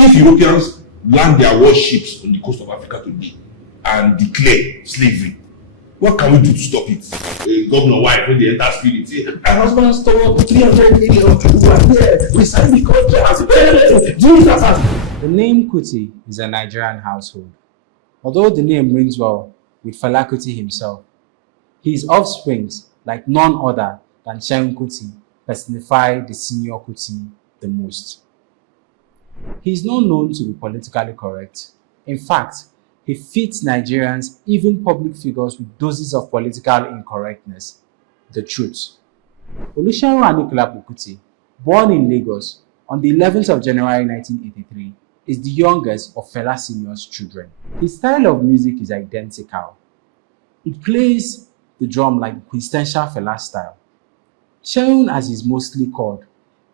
If Europeans land their warships on the coast of Africa today and declare slavery, what can we do to stop it? Governor White, when they enter spirit, say, "My husband stole 300 million. We are here. We signed the contract. Jesus." The name Kuti is a Nigerian household. Although the name rings well with Fela Kuti himself, his offsprings, like none other than Seun Kuti, personify the senior Kuti the most. He is not known to be politically correct. In fact, he feeds Nigerians, even public figures, with doses of political incorrectness. The truth. Olusegun Anikulapo Kuti, born in Lagos on the 11th of January 1983, is the youngest of Fela Senior's children. His style of music is identical. It plays the drum like the quintessential Fela style. Seun, as he's mostly called,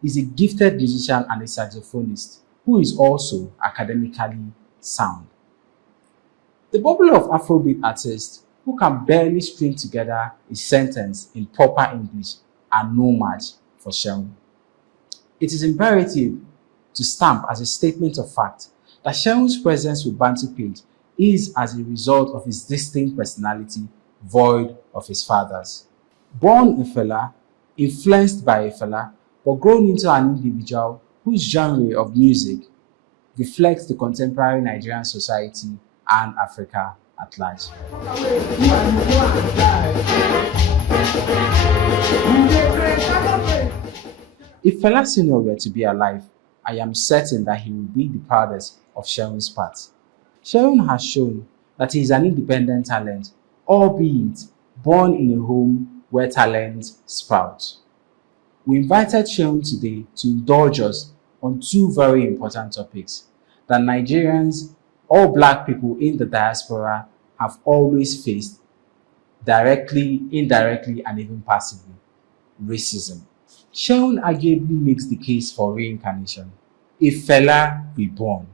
is a gifted musician and a saxophonist who is also academically sound. The bubble of Afrobeat artists who can barely string together a sentence in proper English are no match for Seun. It is imperative to stamp as a statement of fact that Seun's presence with BantuPage is as a result of his distinct personality, void of his father's. Born a Fela, influenced by a Fela, but grown into an individual whose genre of music reflects the contemporary Nigerian society and Africa at large. If Fela Senior were to be alive, I am certain that he would be the proudest of Seun's part. Seun has shown that he is an independent talent, albeit born in a home where talent sprouts. We invited Seun today to indulge us on two very important topics that Nigerians, all Black people in the diaspora, have always faced, directly, indirectly, and even passively: racism. Seun arguably makes the case for reincarnation. A Fela reborn.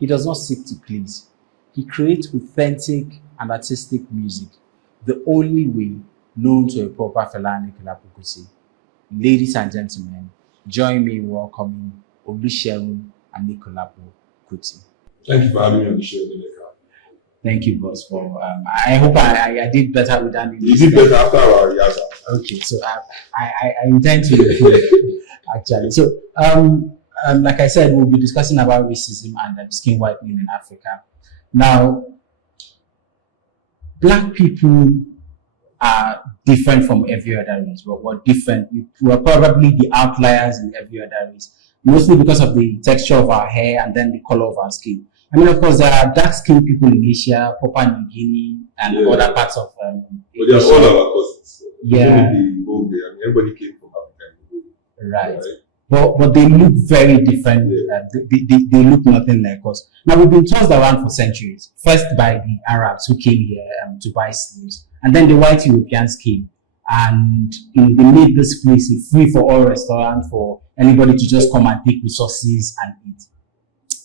He does not seek to please. He creates authentic and artistic music, the only way known to a proper Fela Anikulapo Kuti. Ladies and gentlemen, join me in welcoming Olusegun Anikulapo Kuti. Thank you for having me on the show, Deleka. Thank you, boss. I hope I did better with that. You did better after our Yaza. Okay, so I intend to improve, actually. So, like I said, we'll be discussing about racism and skin whitening in Africa. Now, Black people are different from every other race. We're different. We're probably the outliers in every other race, mostly because of the texture of our hair and then the color of our skin. I mean, of course, there are dark-skinned people in Asia, Papua New Guinea, and other parts of but they are all our cousins. Yeah. Everybody came from Africa. Right. But they look very different. They look nothing like us. Now, we've been tossed around for centuries. First by the Arabs who came here to buy slaves, and then the white Europeans came, and they made this place a free-for-all restaurant for anybody to just come and take resources and eat.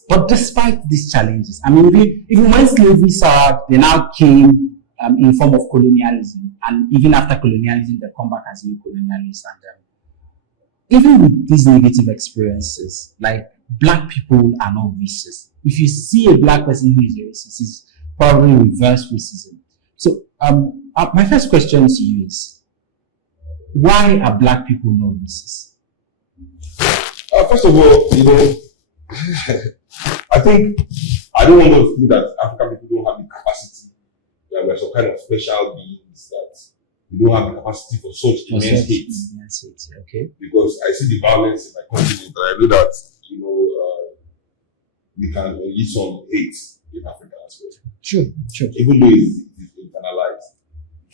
But despite these challenges, I mean, even when slavery started, they now came in form of colonialism, and even after colonialism, they come back as new colonialists. And even with these negative experiences, like Black people are not racist. If you see a Black person who is a racist, it's probably reverse racism. So, my first question to you is, why are Black people not racist? First of all, I think I don't want to think that African people don't have the capacity, that we're some kind of special beings, that we don't have the capacity for such immense hate. Okay. Because I see the violence in my continent, and I know that we can unleash some hate in Africa as well. Sure. Even though it is internalized,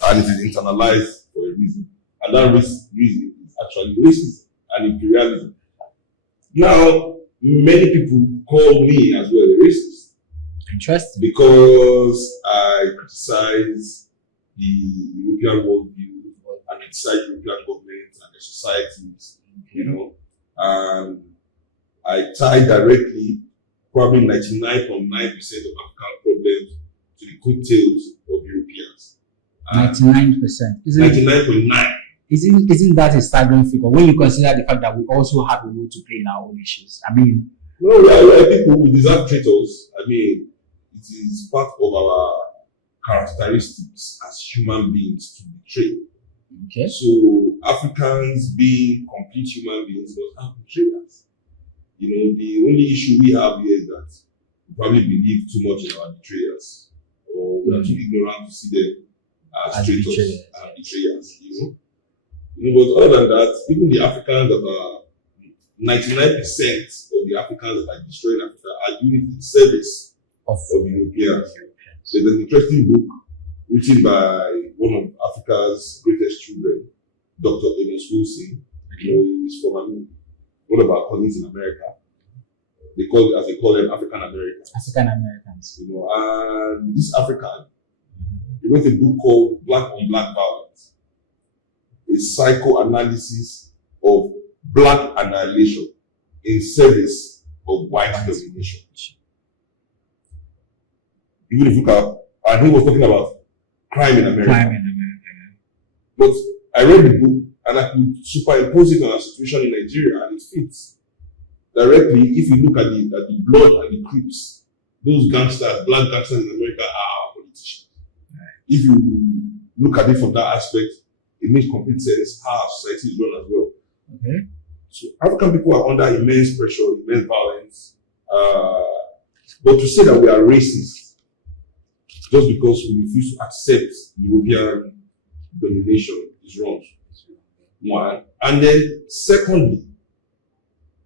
and it is internalized for a reason, and that reason is actually racism and imperialism. Now, many people call me as well a racist. Interesting. Because I criticize the European worldview and criticize European governments and their societies, and I tie directly probably 99.9% of African problems to the coattails of Europeans. 99%. 99.9. Isn't that a staggering figure when you consider the fact that we also have a role to play in our own issues? I mean, No, we are people who deserve traitors. I mean, it is part of our characteristics as human beings to betray. Okay. So Africans being complete human beings must have betrayers. You know, the only issue we have here is that we probably believe too much in our betrayers, or we are too ignorant to see them as traitors and betrayers. But other than that, even the Africans that are 99% of the Africans that are destroying Africa are doing it in service of Europeans. There's an interesting book written by one of Africa's greatest children, Dr. Amos Wilson. He's from one of our cousins in America. They call them African Americans. African Americans. And this African, he wrote a book called Black on Black Violence, a psychoanalysis of black annihilation in service of white domination. Even if you look at, and he was talking about crime in America. But I read the book and I could superimpose it on our situation in Nigeria, and it fits directly. If you look at the blood and the Crips, those gangsters, black gangsters in America are our politicians. If you look at it from that aspect, it makes complete sense how our society is run as well. Okay. So African people are under immense pressure, immense violence. But to say that we are racist just because we refuse to accept European domination is wrong. One. And then secondly,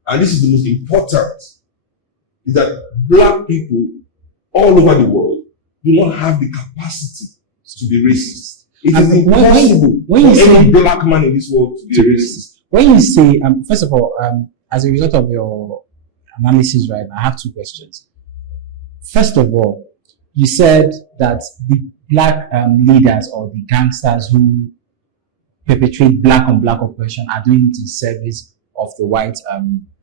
and this is the most important, is that black people all over the world do not have the capacity to be racist. It is impossible for any black man in this world to be a racist. When you say, first of all, as a result of your analysis right now, I have two questions. First of all, you said that the black leaders or the gangsters who perpetrate black on black oppression are doing it in service of the white,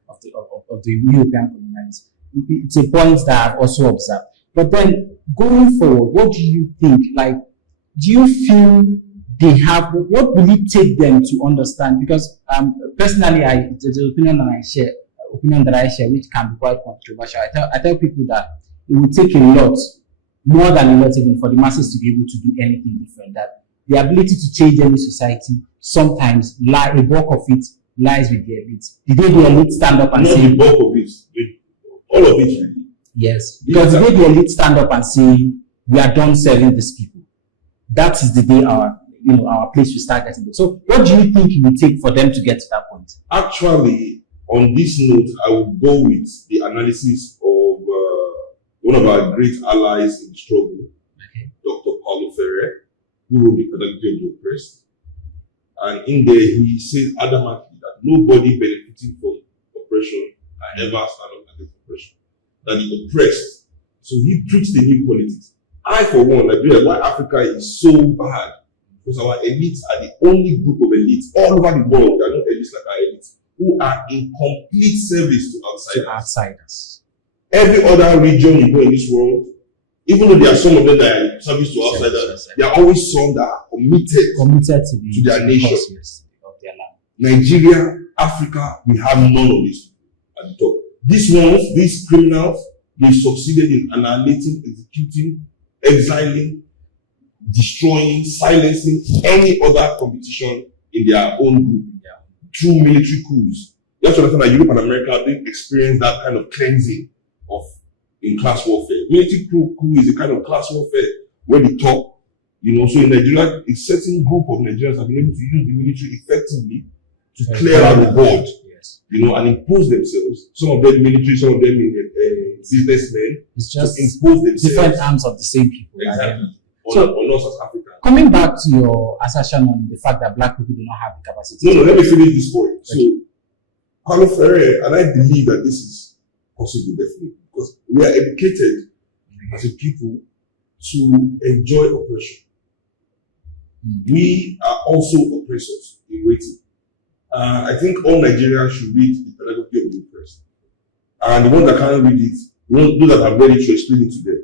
of the European colonialists. It's a point that I've also observed. But then going forward, what do you think? Like, do you feel they have, what will it take them to understand? Because personally, there's an opinion that I share, which can be quite controversial. I tell people that it will take a lot, more than a lot even, for the masses to be able to do anything different. That the ability to change any society, sometimes a bulk of it lies with the elites. Did the elite stand up and not say, the bulk of it, all of it really? Yes, because the day the elite stand up and say, we are done serving these people, that is the day our place will start getting there. So what do you think it will take for them to get to that point? Actually, on this note, I will go with the analysis of one of our great allies in the struggle, Dr. Paulo Freire, who wrote The Pedagogy of the Oppressed. And in there, he says adamantly that nobody benefiting from oppression can ever stand up against oppression. That the oppressed. So he preached the new politics. I, for one, agree why Africa is so bad. Because our elites are the only group of elites all over the world, they are not elites like our elites, who are in complete service to outsiders. Every other region you go in this world, even though there are some of them that are in service to outsiders, there are always some that are committed to their nation. Of their land. Nigeria, Africa, we have none of this at the top. These criminals, they succeeded in annihilating, executing, exiling, destroying, silencing any other competition in their own group through military coups. You have to understand that Europe and America didn't experience that kind of cleansing in class warfare. Military coup is a kind of class warfare where the top, so in Nigeria, a certain group of Nigerians have been able to use the military effectively to clear out the board, and impose themselves. Some of them military, some of them businessmen. It's just impose themselves. Different arms of the same people. Exactly. So, on us as Africans. Coming back to your assertion on the fact that black people do not have the capacity. No, let me finish this point. So, Paulo Freire, and I believe that this is possible, definitely, because we are educated as a people to enjoy oppression. We are also oppressors in waiting. I think all Nigerians should read The Pedagogy of the Oppressed. And the ones that can't read it, those that have read it should explain it to them.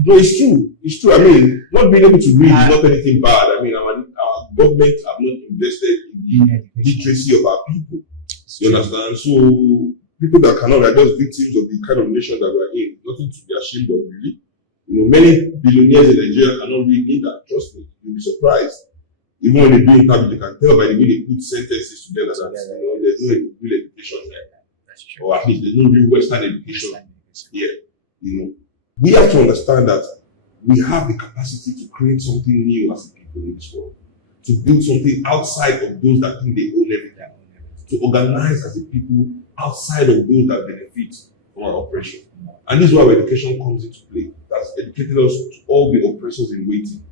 No, it's true. It's true. I mean, not being able to read is not anything bad. I mean, our government have not invested in the literacy of our people. You understand? So, people that cannot, are just victims of the kind of nation that we are in. Nothing to be ashamed of, really. You know, many billionaires in Nigeria cannot read neither. Trust me, you'll be surprised. Even when they do interviews, they can tell by the way they put sentences together that you know there's no real education there. That's true. Or at least there's no real Western education here. You know, we have to understand that we have the capacity to create something new as a people in this world, to build something outside of those that think they own everything, to organize as a people outside of those that benefit from our oppression. And this is where education comes into play. That's educated us to all the oppressors in waiting.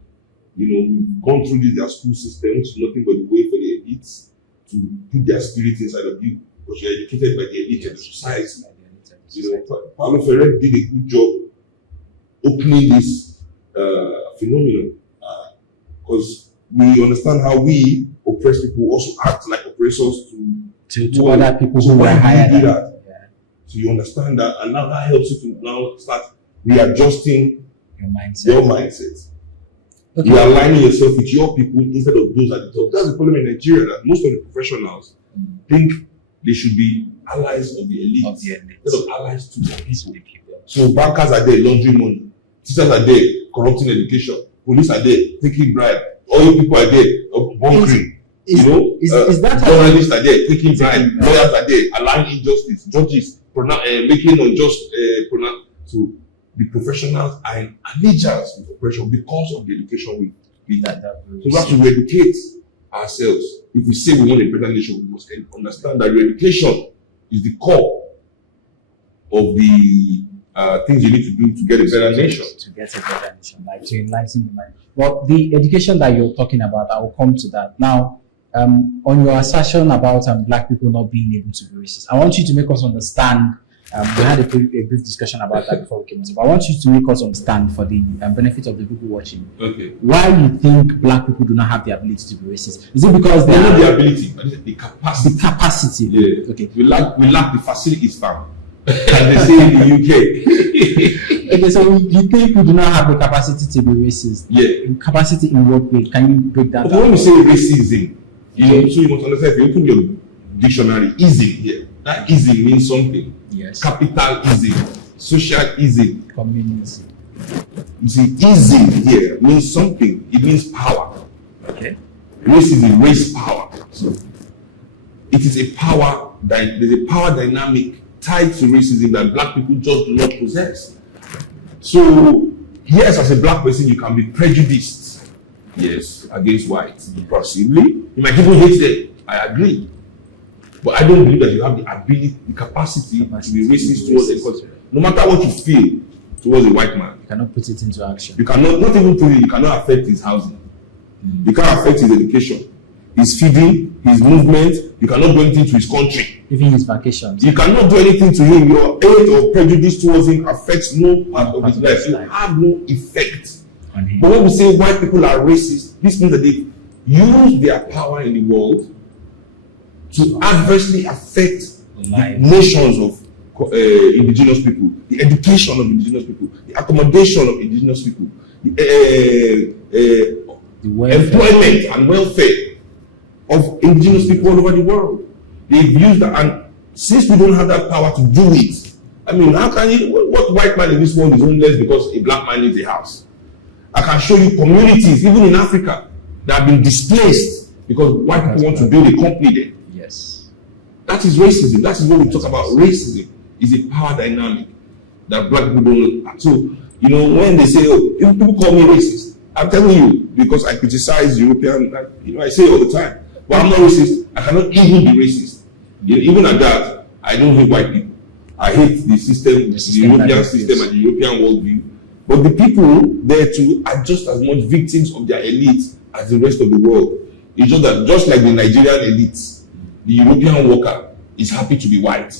You know, we've gone through their school system, which is nothing but the way for the elites to put their spirit inside of you, because you're educated by the elite of the society. You know, Paulo Freire did a good job opening this phenomenon, because we understand how we oppressed people also act like oppressors to other people who were higher than that. So you understand that, and now that helps you to now start readjusting your mindset. Okay. You are aligning yourself with your people instead of those at the top. That's the problem in Nigeria, that most of the professionals think they should be allies of the elite instead of allies to the people. So bankers are there laundering money, teachers are there corrupting education, police are there taking bribe, all you people are there bunkering. You know, is that journalists are there taking bribe, lawyers are there allowing injustice, judges making unjust so the professionals are in allegiance with oppression because of the education we get. So we have to educate ourselves. If we say we want a better nation, we must understand that your education is the core of the things you need to do to get a better nation. To get a better nation, like to enlighten the mind. Well, the education that you're talking about, I will come to that. Now, on your assertion about black people not being able to be racist, I want you to make us understand. We had a brief discussion about that before we came on. But I want you to make us understand, for the benefit of the people watching, why you think black people do not have the ability to be racist. Is it because they have the ability, the capacity? The capacity. Yeah. Okay. We lack the facilities, fam. As they say in the UK. Okay, so you think we do not have the capacity to be racist? Yeah. Capacity in what way? Can you break that down? When we say racism, you know, so you must understand, if you open your dictionary, ism here. That ism means something. Yes. Capitalism, socialism, communism. You see, ism here means something. It means power. Okay. Racism, race power. So it is a power. There's a power dynamic tied to racism that black people just do not possess. So yes, as a black person, you can be prejudiced. Yes, against whites. Possibly, you might even hate them. I agree. But I don't believe that you have the ability, the capacity to be racist towards a culture. No matter what you feel towards a white man, you cannot put it into action. You cannot, not even put it, you cannot affect his housing. You can't affect his education, his feeding, his movement. You cannot do anything to his country. Even his vacations. You cannot do anything to him. Your hate or prejudice towards him affects no part of his life. You have no effect on him. But when we say white people are racist, this means that they use their power in the world to adversely affect the nations of indigenous people, the education of indigenous people, the accommodation of indigenous people, the employment and welfare of indigenous people all over the world. They've used that, and since we don't have that power to do it, I mean, how can you, what white man in this world is homeless because a black man needs a house? I can show you communities, even in Africa, that have been displaced because white people want to build a company there. Yes. That is racism. That is what we talk about. Racism is a power dynamic that black people don't. So, you know, when they say, oh, people call me racist, I'm telling you, because I criticize European, you know, I say it all the time. But I'm not racist. I cannot even be racist. Even at that, I don't hate white people. I hate the system, the European system and the European worldview. But the people there too are just as much victims of their elite as the rest of the world. It's just that, just like the Nigerian elite, the European worker is happy to be white.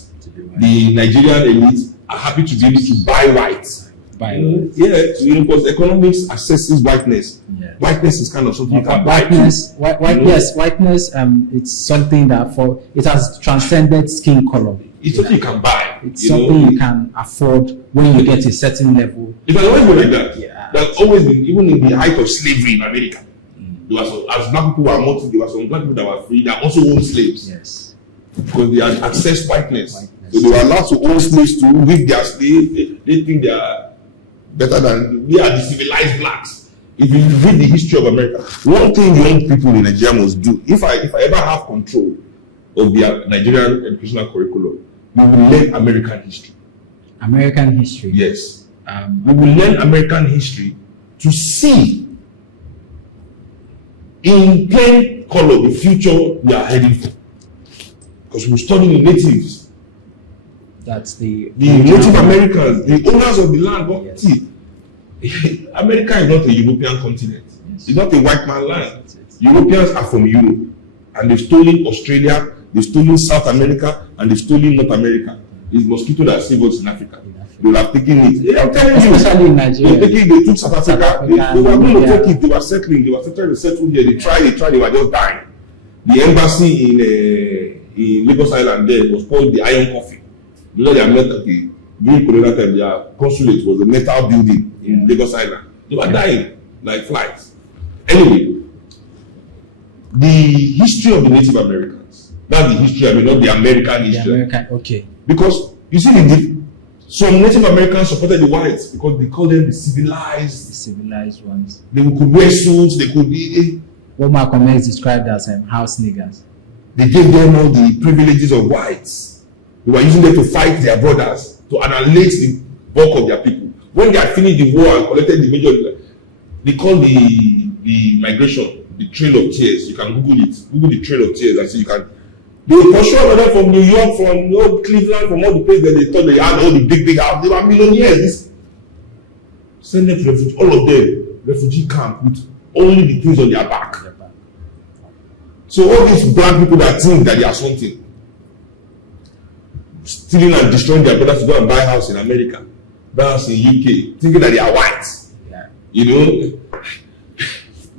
The Nigerian elite are happy to be able to buy white. Yeah, you know, because economics assesses whiteness. Yeah. Whiteness is kind of something you can buy. Whiteness, it's something that it has transcended skin color. It's something you can buy. It's something you can afford when you get to a certain level. It has always been like that. Yeah. There's always been, even in the height of slavery in America, there was some, as black people were multi, there were some black people that were free that also owned slaves. Yes. Because they had accessed whiteness. So they were allowed to own slaves to with their slaves. They think they are better than we are the civilized blacks. If you read the history of America, one thing young people in Nigeria must do, if I ever have control of the Nigerian educational curriculum, we will learn American history. American history? Yes. We will learn American history to see in plain color the future we are heading for. Because we study the natives. That's the Native Americans, the owners of the land. Yes. See, America is not a European continent. Yes. It's not a white man land. Europeans are from Europe, and they've stolen Australia, they've stolen South America, and they've stolen North America. It's mosquito that saved us in Africa. They would have taken it. I'm telling you, especially in Nigeria. They took South Africa. They were going to take it. They were settling. They were trying to settle here. They tried. They were just dying. The embassy in Lagos Island there was called the Iron Coffin. You know, their metal, during colonial time, their consulate was a metal building in Lagos Island. They were dying like flies. Anyway, the history of the Native Americans. That's the history, I mean, not the American history. The American, okay. Because, you see, some Native Americans supported the whites because they called them the civilized. The civilized ones. They could wear suits, they could be... What Malcolm X described as house niggers. They gave them all the privileges of whites. They were using them to fight their brothers, to annihilate the bulk of their people. When they had finished the war and collected the major, they call the migration the Trail of Tears. You can Google it. Google the Trail of Tears and see you can. They were pursue them from New York, from old Cleveland, from all the places that they thought they had all the big houses. They were millionaires. Send them to refugee, all of them, refugee camp with only the things on their back. So all these black people that think that they are something, stealing and destroying their brothers to go and buy a house in America, buy a house in UK, thinking that they are white. Yeah. You know,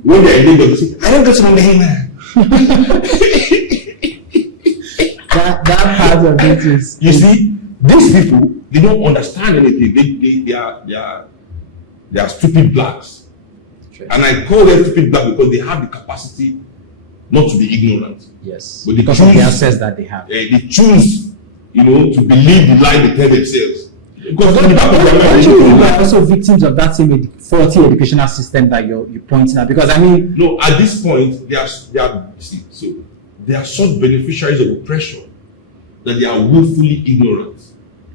when they are in Lagos, they say, I don't get to know him, man. that part of it is. You see, these people, they don't understand anything. They are stupid blacks. And I call them stupid black because they have the capacity not to be ignorant. Yes. But because of the access that they have. They choose, you know, to believe the lie they tell themselves. Because they are also victims of that same faulty educational system that you're pointing at. Because I mean, no, at this point, they are such beneficiaries of oppression that they are willfully ignorant.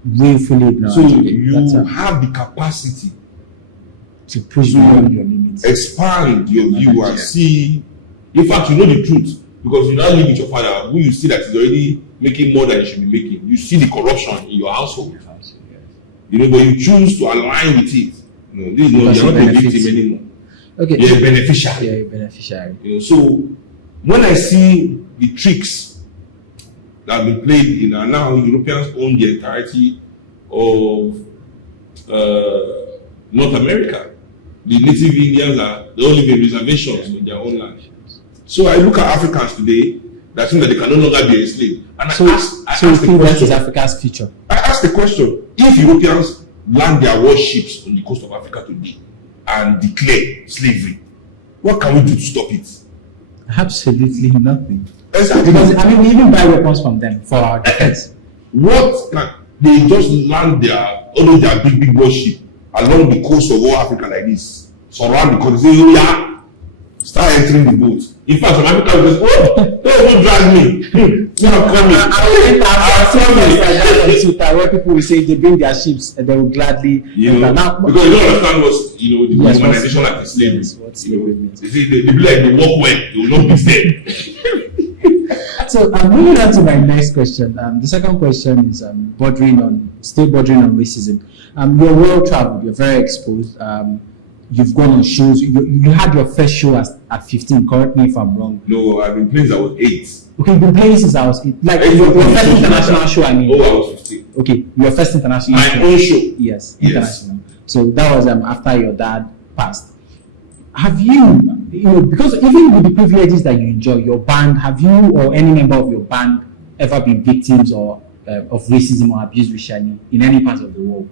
Willfully ignorant. So you have the capacity to push beyond your limits, expand your view and see. In fact, you know the truth because you now live with your father, who you see that he's already making more than he should be making. You see the corruption in your household. You know, but you choose to align with it. No, this is not, you're not a victim anymore. Okay. You're a beneficiary. You're a beneficiary. You know, so when I see the tricks that have been played in now Europeans own the entirety of North America. The native Indians they all live in reservations in their own land. So I look at Africans today that think that they can no longer be enslaved. And so you think that is Africa's future? I ask the question, if Europeans land their warships on the coast of Africa today and declare slavery, what can we do to stop it? Absolutely nothing. Exactly. Because I mean, we even buy weapons from them for our defense. What can they just land all of their big warship along the coast of all Africa like this, surround the country, say, yeah, start entering the boat. In fact, some Africans will say, don't drag me. I'm coming. I saw this like that on Twitter where people will say they bring their ships and they will gladly. You know, now, because you don't understand what's, you know, the humanization like slavery. What's slavery means. They be like they walk well, they will not be dead. So I'm moving on to my next question. The second question is still bordering on racism. You're well traveled, you're very exposed. You've gone on shows. You had your first show at 15. Correct me if I'm wrong. No, I've been playing since I was 8. Okay, you've been playing since I was 8. Like your first international show, I mean. Oh, I was 15. Okay, your first international show. My own show. Yes, international. So that was after your dad passed. Have you know, because even with the privileges that you enjoy, your band, have you or any member of your band ever been victims of racism or abuse racially in any part of the world?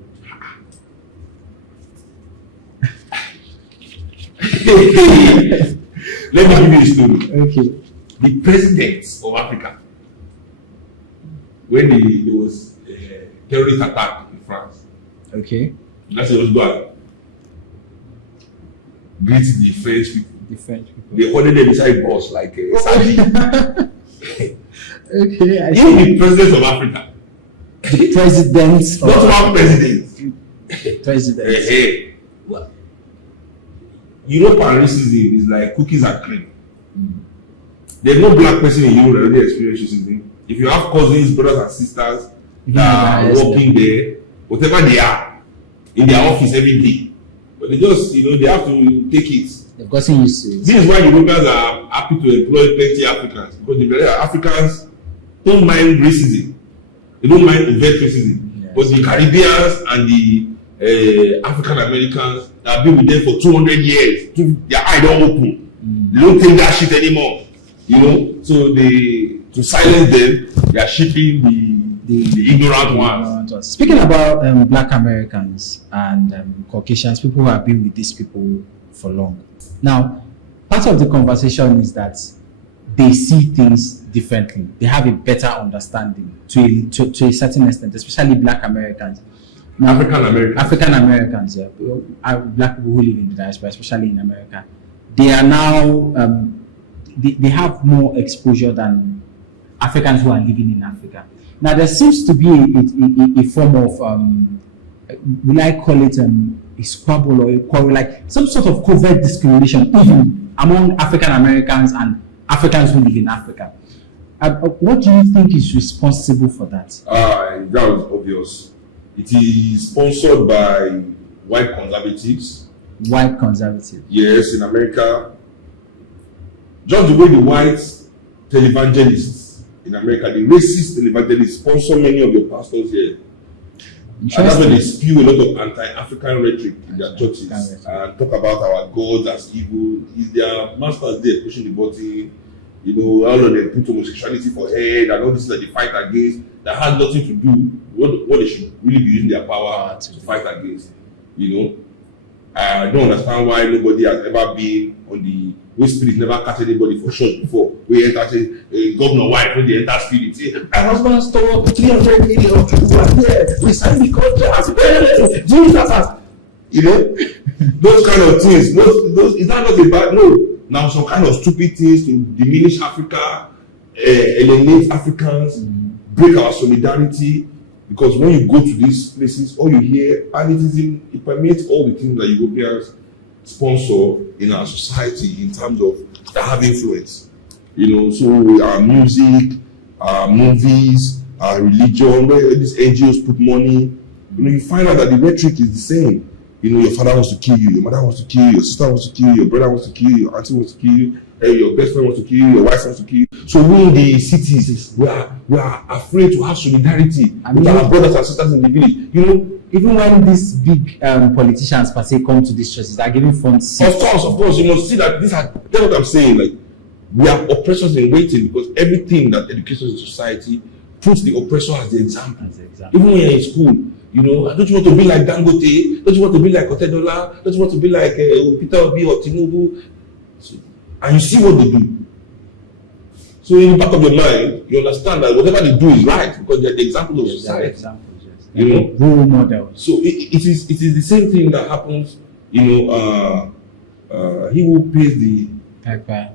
Let me give you a story. Okay. The president of Africa, when he was terrorist attack in France. Okay. That's what was going. Greet the French people. The French people. They ordered them inside bus like a sardine. Okay. I Even the president of Africa. The president. Not one president. President. Hey. European racism is like cookies and cream. There's no black person in Europe that really experiences racism. If you have cousins, brothers and sisters that are working there, whatever they are, in their office every day, but they just, they have to take it. They've gotten used to it. This is why Europeans are happy to employ plenty Africans, because the Africans don't mind racism. They don't mind overt racism. Yes. But the Caribbeans and the African Americans that have been with them for 200 years, their eye don't open. They don't take that shit anymore. So to silence them, they are shipping the ignorant ones. Speaking about black Americans and Caucasians, people who have been with these people for long. Now, part of the conversation is that they see things differently. They have a better understanding to a certain extent, especially black Americans. Now, African Americans, yeah. Black people who live in the diaspora, especially in America. They are now, they have more exposure than Africans who are living in Africa. Now, there seems to be a form of, will I call it a squabble or a quarrel, like some sort of covert discrimination even among African Americans and Africans who live in Africa. What do you think is responsible for that? That was obvious. It is sponsored by white conservatives. White conservatives? Yes, in America. Just the way the white televangelists in America, the racist televangelists sponsor many of your pastors here. And that's when they spew a lot of anti-African rhetoric in their churches and talk about our gods as evil. Is their masters there pushing the button? All of them put homosexuality for head and all this that they fight against that has nothing to do with what they should really be using their power to fight against. I don't understand why nobody has ever been on the Holy Spirit never catch anybody for church before. We enter a governor wife when they enter spirit. Say, my husband stole 300 million. We are here. We signed the contract. Jesus has. Those kind of things. Is that not a bad? No. Now some kind of stupid things to diminish Africa, alienate Africans, break our solidarity. Because when you go to these places, all you hear, and it permeates all the things that Europeans sponsor in our society in terms of that have influence. So our music, our movies, our religion, where these NGOs put money, you find out that the rhetoric is the same. Your father wants to kill you, your mother wants to kill you, your sister wants to kill you, your brother wants to kill you, your auntie wants to kill you, your best friend wants to kill you, your wife wants to kill you. So we in the cities, we are afraid to have solidarity with our brothers and sisters in the village. Even when these big politicians per se come to these churches, they are giving funds. Of course, you must see that that's what I'm saying. Like, we are oppressors in waiting because everything that education in society puts the oppressor as the example. Even when you're in school, don't you want to be like Dangote? Don't you want to be like Otedola? Don't you want to be like Peter Obi or Tinubu? And you see what they do. So in the back of your mind, you understand that whatever they do is right because they're the example of society. Role model. So it is the same thing that happens. He who pays the piper,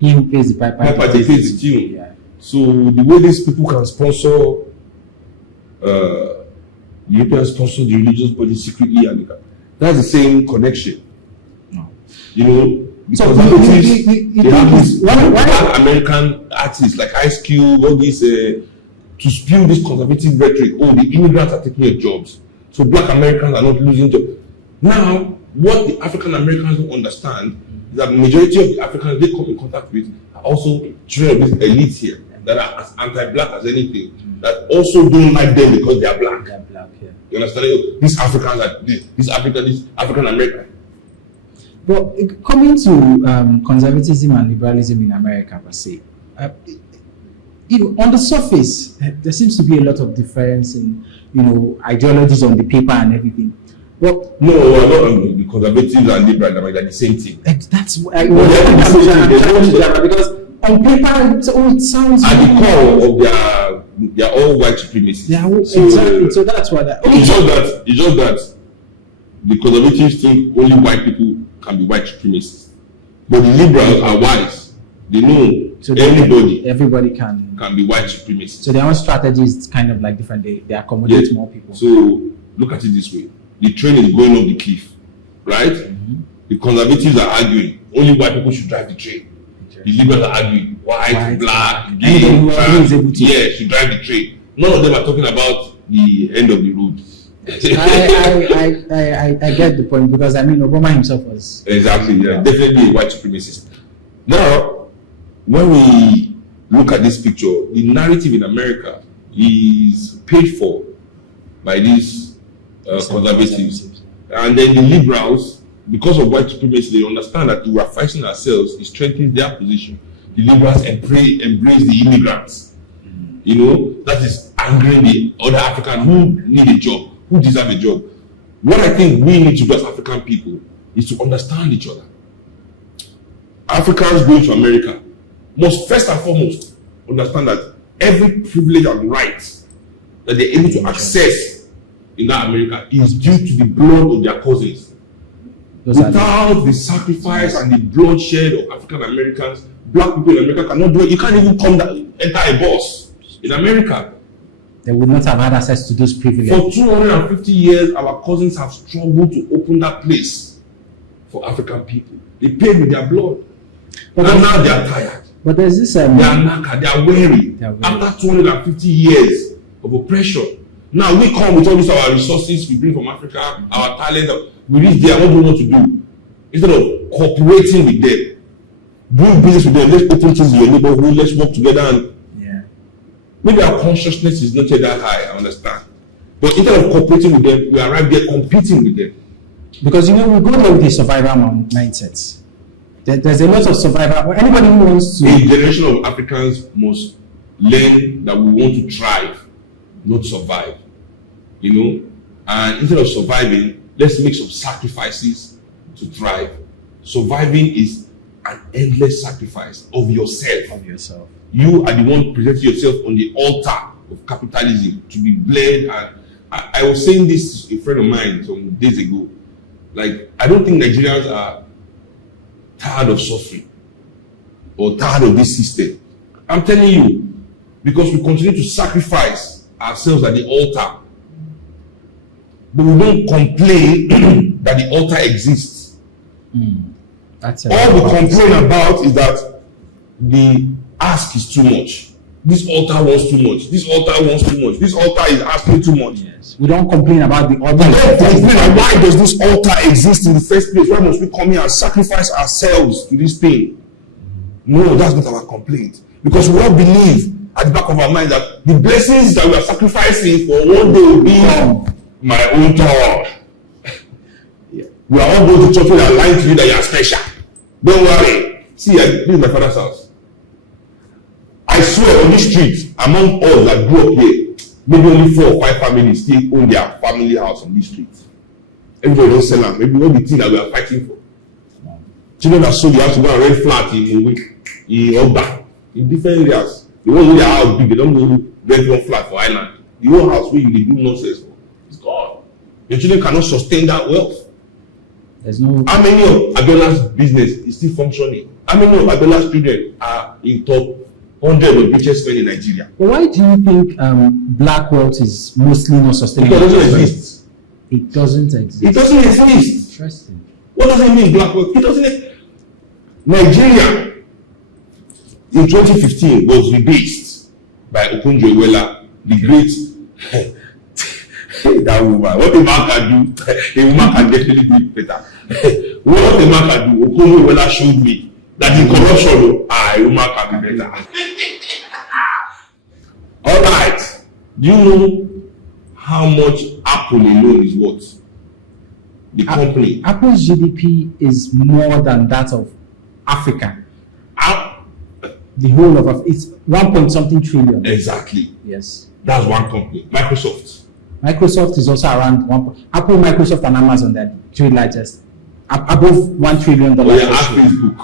he who pays the piper pays the tune. Yeah. So the way these people can sponsor, Europeans sponsor the religious body secretly, and that's the same connection. No. Because they have these black American artists like Ice Cube, all these to spew this conservative rhetoric. Oh, the immigrants are taking your jobs, so black Americans are not losing jobs. Now, what the African Americans don't understand is that the majority of the Africans they come in contact with are also children of this elite here that are as anti-black as anything, that also don't like them because they are black. They are black, yeah. You understand? These Africans are this African American. But coming to conservatism and liberalism in America per se, on the surface, there seems to be a lot of difference in ideologies on the paper and everything. Well, no, the conservatives and liberals are the same thing. That's why because on paper, it sounds. At the core of their they are all white supremacists. Yeah, exactly. So that's what it's just that the conservatives think only white people can be white supremacists. But the liberals are wise. They know everybody can be white supremacist. So their own strategy is kind of like different. They accommodate more people. So look at it this way: the train is going up the cliff, right? Mm-hmm. The conservatives are arguing only white people should drive the train. The liberals are arguing white, black, gay, should drive the train. None of them are talking about the end of the road. I get the point, because I mean Obama himself was definitely a white supremacist. Now, when we look at this picture, the narrative in America is paid for by these conservatives, and then the liberals, because of white supremacy, they understand that we are fighting ourselves. It strengthens their position. The liberals embrace the immigrants. You know, that is angering the other Africans who need a job, who deserve a job. What I think we need to do as African people is to understand each other. Africans going to America must first and foremost understand that every privilege and right that they're able to access in that America is due to the blood of their cousins. Without the sacrifice and the bloodshed of African Americans, black people in America cannot do it. You can't even enter a bus in America. They would not have had access to those privileges. For 250 years, our cousins have struggled to open that place for African people. They paid with their blood. But now they are tired. But there's this they are knackered, they are weary. After 250 years of oppression. Now we come with all these our resources we bring from Africa, our talent, we reach there, what do we want to do? Instead of cooperating with them, doing business with them, let's open things in your neighborhood, let's work together. And maybe our consciousness is not yet that high, I understand. But instead of cooperating with them, we arrive there competing with them. Because you know, we go there with the survival mindset. There's a lot of survival. Anybody who wants to. A generation of Africans must learn that we want to thrive, not survive. You know? And instead of surviving, let's make some sacrifices to thrive. Surviving is an endless sacrifice of yourself. You are the one presenting yourself on the altar of capitalism to be bled. And I was saying this to a friend of mine some days ago. Like, I don't think Nigerians are tired of suffering or tired of this system. I'm telling you, because we continue to sacrifice ourselves at the altar, but we don't complain that the altar exists. All we complain about is that the ask is too much. This altar wants too much. This altar wants too much. This altar is asking too much. Yes. We don't complain about the altar. We don't complain. Why does this altar exist in the first place? Why must we come here and sacrifice ourselves to this thing? No, that's not our complaint. Because we all believe at the back of our mind that the blessings that we are sacrificing for one day will be my own turn. We are all going to church and lying to you that you are special. Don't worry. See, this is my father's house. I swear on this street, among us that grew up here, maybe only 4 or 5 families still own their family house on this street. Everybody don't sell them. Maybe all the thing that we are fighting for. Children that sold the house to go and rent flat in Oba, in different areas. They won't know their house big, they don't go rent one flat for island. The whole house where you do nonsense for, it's gone. Your children cannot sustain that wealth. There's no. How many of Abiola's business is still functioning? How many of Abiola's children are in top 100 of richest men in Nigeria? But why do you think black wealth is mostly not sustainable? It doesn't exist. It doesn't exist. It doesn't exist. Interesting. What does it mean, black wealth? It doesn't exist. Nigeria in 2015 was rebased by Okonjo-Iweala, the great. That woman, what a man can do, a woman can definitely do it better. What a man can do, Okonjo-Iweala showed me that in corruption, a woman can be better. All right. Do you know how much Apple alone is worth? The company. Apple's GDP is more than that of Africa. The whole of Africa. It's 1.something trillion. Exactly. Yes. That's one company. Microsoft is also around Apple, Microsoft, and Amazon, that 3 largest. Above $1 trillion. Oh, yeah, Facebook.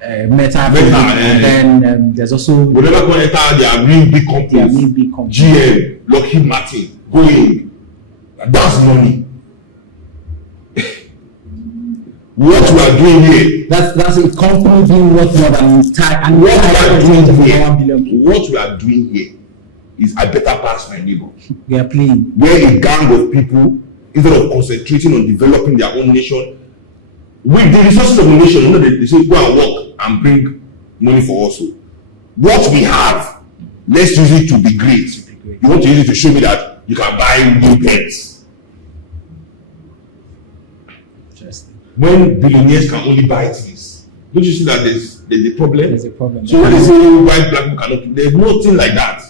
Meta, and then there's also whatever Meta, they are really big companies. GM, Lockheed Martin, Boeing. That's money. What we are doing here. That's a company doing what more than and what we are doing here is I better pass my neighbor. We are playing. Where a gang of people, instead of concentrating on developing their own nation, with the resources of the nation, you know, they say go and work and bring money for us. What we have, let's use it to be great. You want to use it to show me that you can buy new pens. When billionaires can only buy things, don't you see that there's a problem? There's a problem. So when they say white black people cannot, there's nothing like that.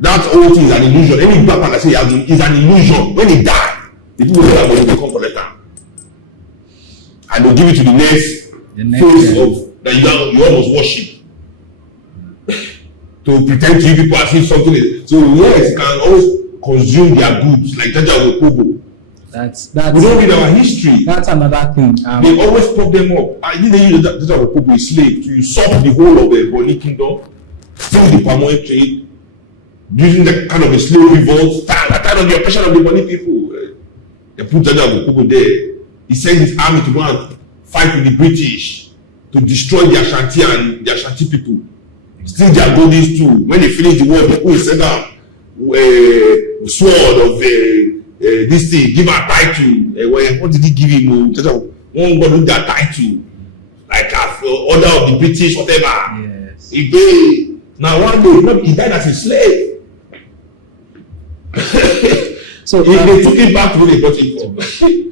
That whole thing is an illusion. Any black man that say is an illusion. When he die, the people who have money will come collect them, and they'll give it to the next face of that you almost worship. To pretend to you people as if something is. So yes, you can always consume their goods like Jaja Wokobo. That's we don't read our history. That's another thing. They always prop them up. I didn't use that Wokobo a slave to usurp the whole of the Boni kingdom, steal the palm oil trade, using that kind of a slave revolt, that kind of the oppression of the Boni people. They put Jaja Wokobo there. He sent his army to go and fight with the British to destroy the Ashanti and the Ashanti people. Steal their bodies too. When they finish the war, people will send out sword of this thing, give a title. What did he give him? One God with that title, like order of the British, whatever. Yes. Now one day he died as a slave. So they took him back to where they brought him from.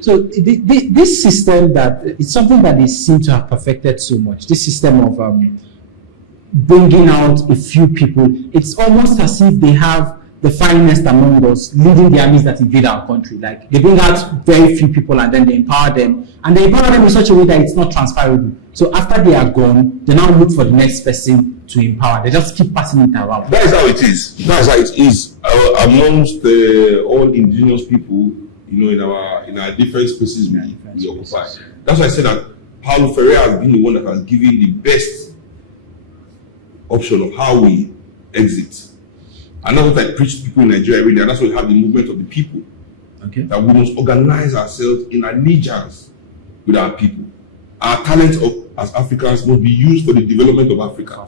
So this system that it's something that they seem to have perfected so much. This system of bringing out a few people. It's almost as if they have the finest among us leading the armies that invade our country. Like they bring out very few people and then they empower them, and they empower them in such a way that it's not transferable. So after they are gone, they now look for the next person to empower. They just keep passing it around. That is how it is. That's how it is amongst all indigenous people. You know, in our different spaces we occupy. That's why I said that Paulo Freire has been the one that has given the best option of how we exit. And that's what I preach to people in Nigeria every day. That's why we have the movement of the people. Okay. That we must organize ourselves in allegiance with our people. Our talents as Africans must be used for the development of Africa.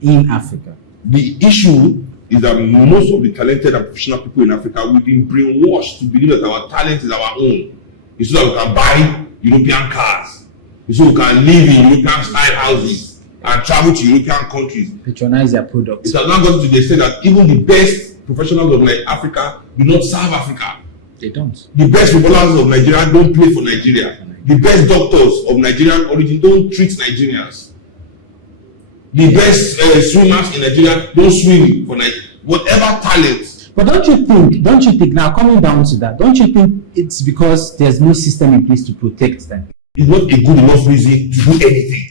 In Africa. The issue is that most of the talented and professional people in Africa, we've been brainwashed to believe that our talent is our own. It's so that we can buy European cars. It's so we can live in European style houses and travel to European countries. Patronize their products. It has now gotten to the extent that even the best professionals of Africa do not serve Africa. They don't. The best footballers of Nigeria don't play for Nigeria. The best doctors of Nigerian origin don't treat Nigerians. The best swimmers in Nigeria don't swim for Nigeria. Whatever talent. But don't you think, now coming down to that, don't you think it's because there's no system in place to protect them? It's not a good enough reason to do anything.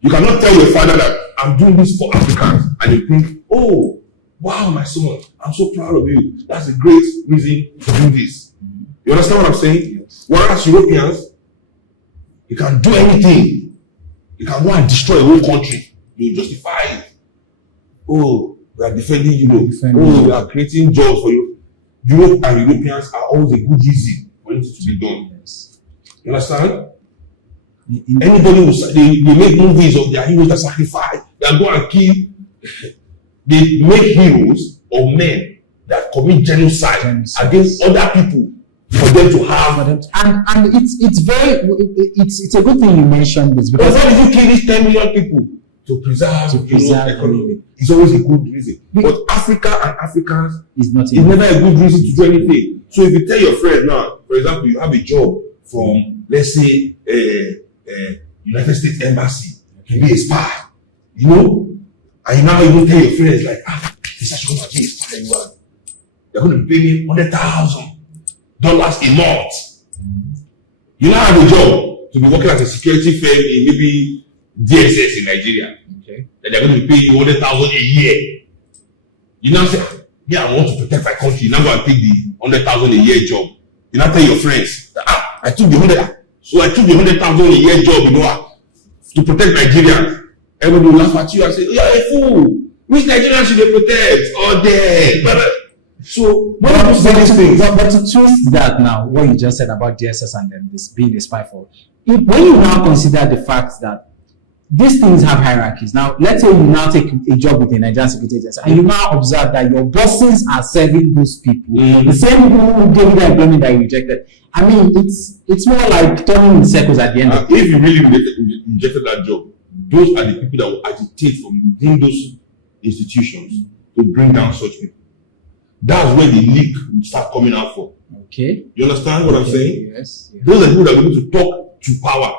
You cannot tell your father that I'm doing this for Africans and you think, oh, wow, my son, I'm so proud of you. That's a great reason to do this. You understand what I'm saying? Yes. Whereas Europeans, you can do anything. You can go and destroy a whole country. You justify it. Oh, we are defending Europe. We are creating jobs for you. Europe and Europeans are always a good reason for anything to be done. Yes. You understand? Anybody who they make movies of their heroes that sacrifice, they go and kill. They make heroes of men that commit genocide against other people for them to have. And it's a good thing you mentioned this, because why did you kill these 10 million people? To preserve economy. It's always a good reason. But Africa and Africans is never a good reason to do anything. So if you tell your friend now, for example, you have a job from, let's say, United States Embassy, to be a spy, you know, and you now even tell your friends like, this is going to be a spy. They're going to pay me $100,000 a month. You now have a job to be working as a security firm in maybe DSS in Nigeria. Okay. That they're going to pay you $100,000 a year. You now say, yeah, I want to protect my country. You now go and take the $100,000 a year job. You now tell your friends, I took the $100,000 a year job, you know, to protect Nigerians. Everybody will laugh at you and say, "You're a fool. Which Nigerians should they protect?" Or there. So when you say these things, but to twist that now, what you just said about DSS and them this being a spy for, when you now consider the fact that these things have hierarchies. Now, let's say you now take a job with a Nigerian security agency, and you now observe that your bosses are serving those people, the same people who gave you the employment that you rejected. I mean, it's more like turning in circles at the end. If you really rejected that job, those are the people that will agitate from within those institutions to bring down such people. That's where the leak will start coming out from. Okay. You understand what I'm saying? Yes. Those are the people that are going to talk to power.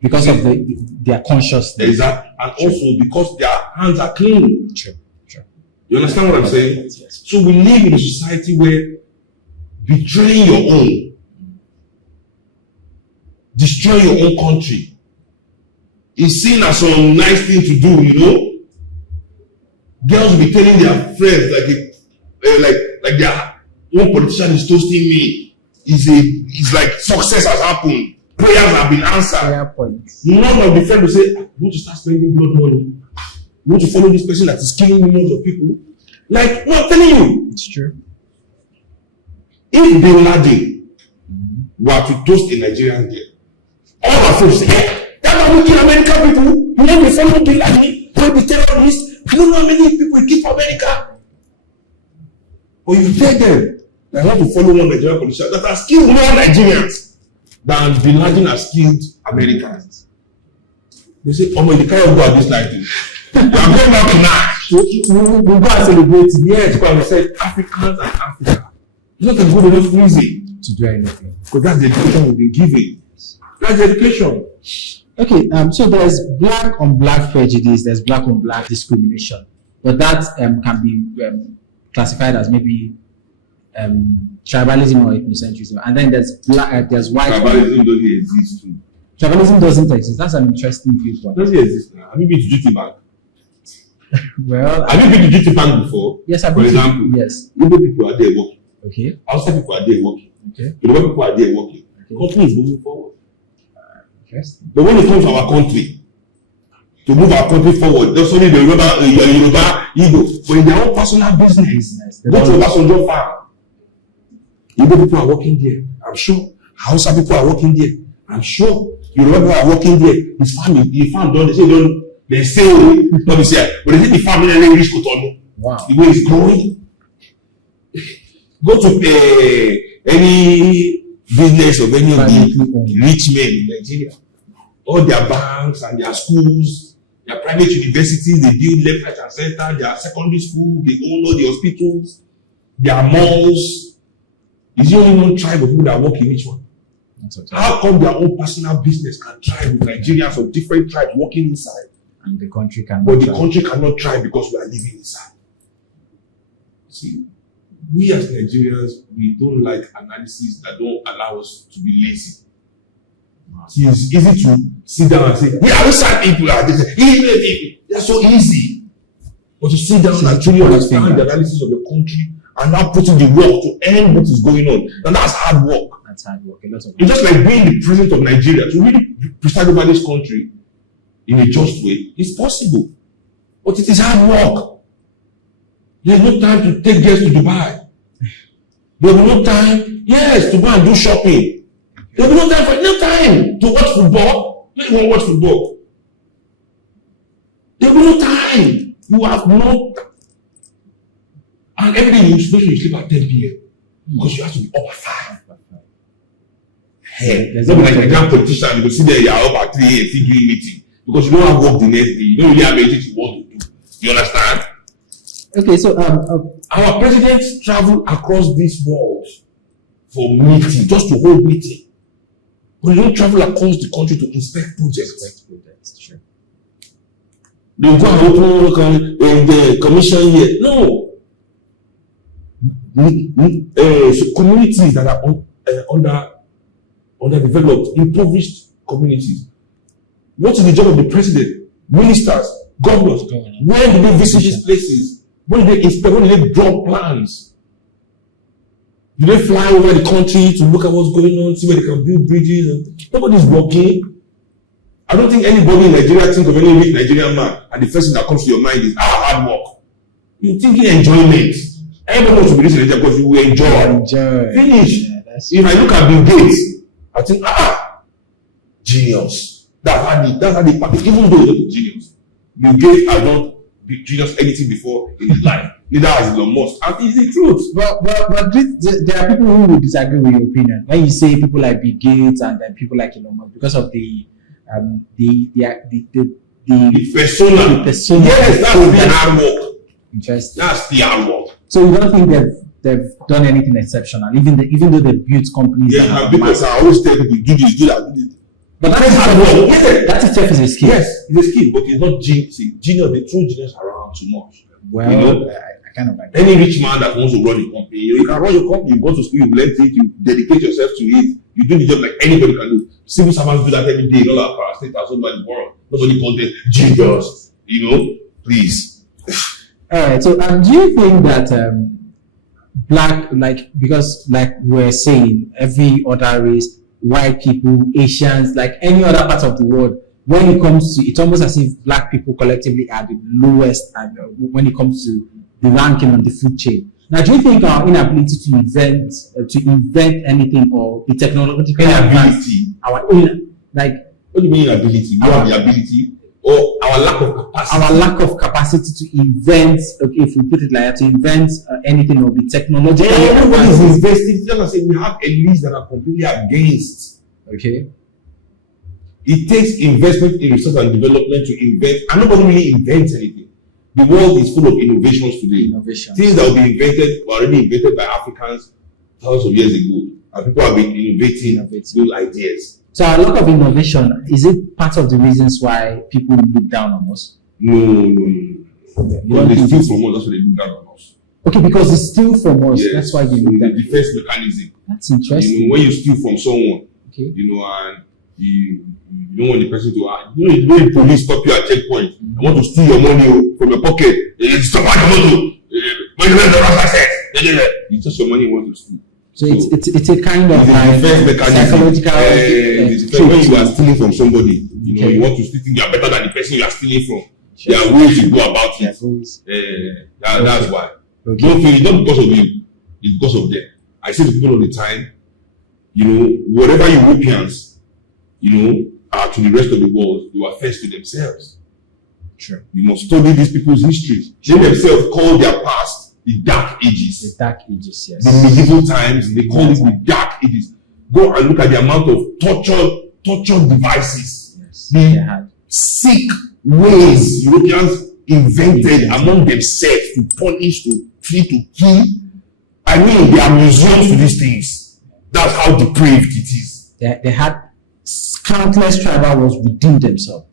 Because of their consciousness. Exactly. And also because their hands are clean. True. You understand what I'm saying? Yes. So we live in a society where betraying your own, destroying your own country is seen as some nice thing to do, you know? Girls will be telling their friends like their one politician is toasting me. It's like success has happened. Prayers have been answered. None of the friends will say, "I want to start spending blood money. I want to follow this person that is killing millions of people." Like, no, I'm telling you. It's true. If Bin Laden were to toast a Nigerian girl, all our friends say, "Hey, that are wicked American people. You want to follow Bin Laden? Will be terrorists. I don't know how many people keep America." But you tell them that I want to follow one Nigerian politician that has killed more Nigerians than Bin Laden has killed Americans. They say, "Oh my, the kind of go at this like this. We are going back tonight. We'll go and celebrate." Yes, because we said Africans and Africa. It's not a good enough reason to do anything. Because that's the education we've been given. That's the education. Okay, so there's black on black prejudice, there's black on black discrimination, but that can be classified as maybe tribalism or ethnocentrism, and then there's white. Tribalism doesn't exist too. Tribalism doesn't exist. That's an interesting viewpoint. Doesn't exist now. Have you been to GT Bank? Well, have you been to GT Bank before? Yes, I've been. For been. example, yes. Igbo people are there working. Okay. Outside people are there working. Okay. Yoruba people are there working. Okay. Country is moving forward. Interesting. But when it comes to our country, to move our country forward, there's only the Yoruba, Igbo, but in their own personal business, go to Obasanjo farm. Igbo people are working there, I'm sure. Hausa people are working there, I'm sure. Yoruba people are working there. His farm, the farm done, they say, not be say, but they say the farm in reach Cotonou. Wow. The way it's growing. Go to any business of any of the rich men in Nigeria. All their banks and their schools, their private universities, they build left, right, and center, their secondary school, they own all the hospitals, their malls. Is there only one tribe of people that work in each one? How come their own personal business can thrive with Nigerians of different tribes working inside? And the country cannot But the country cannot thrive because we are living inside. See, we as Nigerians, we don't like analysis that don't allow us to be lazy. See, it's easy to sit down and say, "We are outside people." They're so easy. But to sit down and truly understand the analysis of the country and now put in the work to end what is going on, and that's hard work. That's hard work. It's just like being the president of Nigeria. To really preside over this country in a just way, it's possible. But it is hard work. There's no time to take girls to Dubai. There'll be no time, yes, to go and do shopping. There'll be no time to watch football. You won't watch football. There'll be no time. You have no time. And every day you sleep at 10 p.m. because you have to be up at 5. Hey, there's not like a Nigerian politician. You will see there you are up at 3 a.m. still doing meeting because you don't have work the next day. You don't really have anything you want to do. You understand? Okay, so our presidents travel across this world for meeting, just to hold meeting. But they don't travel across the country to inspect projects. Sure. They go and open the commission here. No. So communities that are underdeveloped, impoverished communities. What is the job of the president, ministers, governors? When do they visit these places? When do they inspect? When do they draw plans? Do they fly over the country to look at what's going on, see where they can build bridges? Nobody's working. I don't think anybody in Nigeria think of any rich Nigerian man, and the first thing that comes to your mind is our hard work. You're thinking enjoyment. Everybody wants to be rich in Nigeria because you will enjoy. Finish. Yeah, if I look at Bill Gates, I think, genius. That's how they package, even though he's not a genius. Bill Gates has not been genius anything before in his life. Neither has Elon Musk. And it's the truth. But there are people who will disagree with your opinion. When you say people like Bill Gates and then people like Elon Musk, because of the persona. Yes, that's the hard work. Interesting. That's the hard work. So you don't think they've done anything exceptional, even though they've built companies. Yeah, because I always tell people do this, do that, do this. But that itself is a skill. Yes, it's a skill, but it's not genius. The true genius around too much. Well, you know, I kind of like any rich man that wants to run a company, you can run your company, you go to school, you learn it, you dedicate yourself to it, you do the job like anybody can do. Civil servants do that every day, not like parastatals all over the world. Nobody calls them genius, you know? Please. Alright, so do you think that black, because we're saying, every other race, white people, Asians, like any other part of the world, when it comes to, it's almost as if black people collectively are the lowest when it comes to the ranking on the food chain. Now, do you think our inability to invent anything, or the technological inability, our own, like, what do you mean inability? You have the ability, or our lack of capacity? Our lack of capacity to invent, okay, if we put it like that, to invent anything, or be technological. Everybody is investing. Just like say we have elites that are completely against. Okay. It takes investment in research and development to invent, and nobody really invents anything. The world is full of innovations today. Things that will be invented were already invented by Africans thousands of years ago, and people have been innovating those ideas. So a lot of innovation, is it part of the reasons why people look down on us? No. They steal from us, that's why they look down on us. Okay, because they steal from us, yes. That's why they look down. The defense mechanism. That's interesting. You know, when you steal from someone, okay, you know, and you don't want the person to when the police stop you at checkpoint, I want to steal your money from your pocket. Stop your money. It's just your money you want to steal. So it's a kind of psychological when you are stealing from somebody, you know, you want to steal things, you are better than the person you are stealing from. Sure. There are ways to go about it. That's why. Okay. Don't feel it's not because of you, it's because of them. I say to people all the time, you know, whatever Europeans, you know, are to the rest of the world, they were first to themselves. Sure. You must study these people's histories. They themselves call their past the Dark Ages. The Dark Ages, yes. The medieval times, they call it the Dark Ages. Go and look at the amount of torture devices. Yes. The sick ways Europeans invented among themselves to punish, to kill, to kill. I mean, there are museums to these things. That's how depraved it is. They had countless tribal wars within themselves.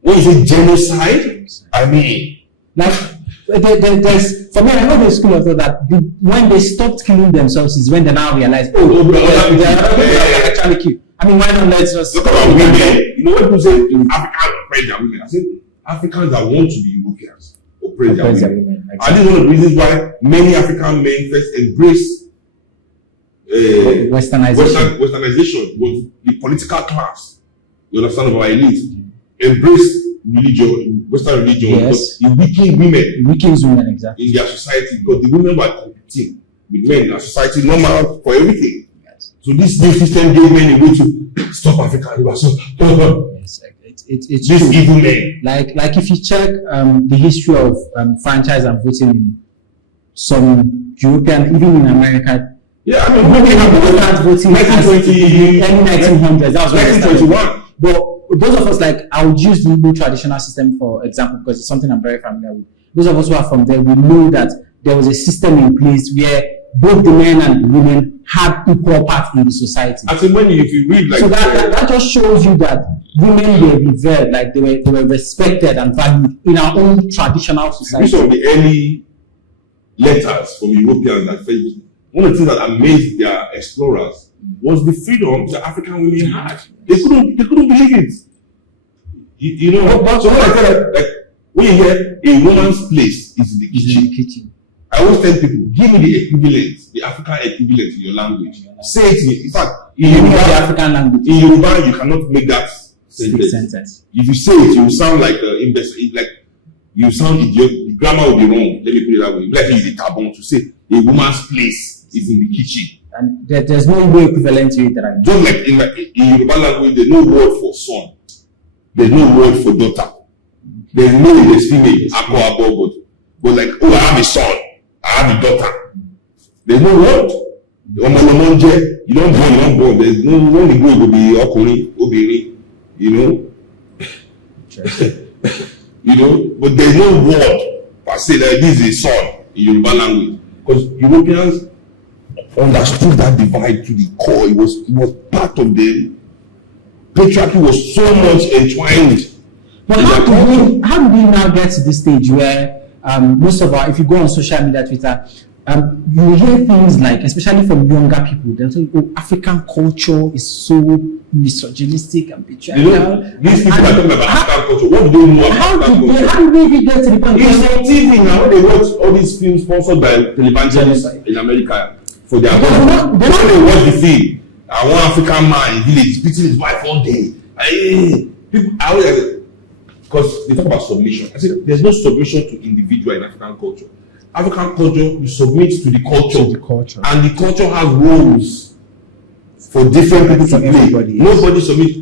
When you say genocide, I mean, like, there's, for me, I know the school of thought that when they stopped killing themselves is when they now realize, they're actually kill. I mean, why not let's just look about women? You know what people say? Africans oppress their women. I said Africans that want to be Europeans oppress their women. Exactly. And this is one of the reasons why many African men first embrace westernization, was the political class. You understand, of our elite embrace religion, Western religion, yes, because it weakens women exactly in their society, because the women were competing with men in our society, normal for everything. Yes. So this new system gave men a way to stop Africa. Yes, it's this true. Evil men. Like if you check the history of franchise and voting in some European, even in America. Yeah, I mean, when they have voting 1920, early 1900s, that was 1921. But those of us, like, I would use the Igbo traditional system for example, because it's something I'm very familiar with. Those of us who are from there, we know that there was a system in place where both the men and the women had equal part in the society. I think if you read like, so that just shows you that women were revered, like they were respected and valued in our own traditional society. Some of the early letters from Europeans that faced, one of the things that amazed their explorers was the freedom that African women had. They couldn't believe it. You know, so when I tell like when you hear a woman's place is in the kitchen, I always tell people, give me the equivalent, the African equivalent in your language. Say it to me. In fact, in Yoruba, the African language. In Yoruba, you cannot make that sentence. If you say it, you will sound like imbecile. Like you sound idiot. The grammar will be wrong. Let me put it that way. Like it's a taboo to say a woman's place is in the kitchen. And there's no way equivalent to it that I know. Just like in Yoruba language, there's no word for son. There's no word for daughter. There's no there's female. But like, oh, I have a son. I have a daughter. There's no word. You don't born. There's no when you go, it will be okuni, obiri, you know. You know, but there's no word per se that this is a son in Yoruba language. Because Europeans understood that divide to the core. It was part of them. Patriarchy was so much entwined. But how do we now get to this stage where most of if you go on social media, Twitter, you hear things like, especially from younger people, they'll say, oh, African culture is so misogynistic and patriarchal. You know, these people are talking about African culture. What do they know about African culture? How do they get to the point? It's on TV now. When they watch all these films sponsored by televangelists in America for their husband. When they watch the film, one African man in village beating his wife all day. People, because they talk about submission. I said there's no submission to individual in African culture. African culture, you submit to the culture, and the culture has roles for different people to play. Nobody submits.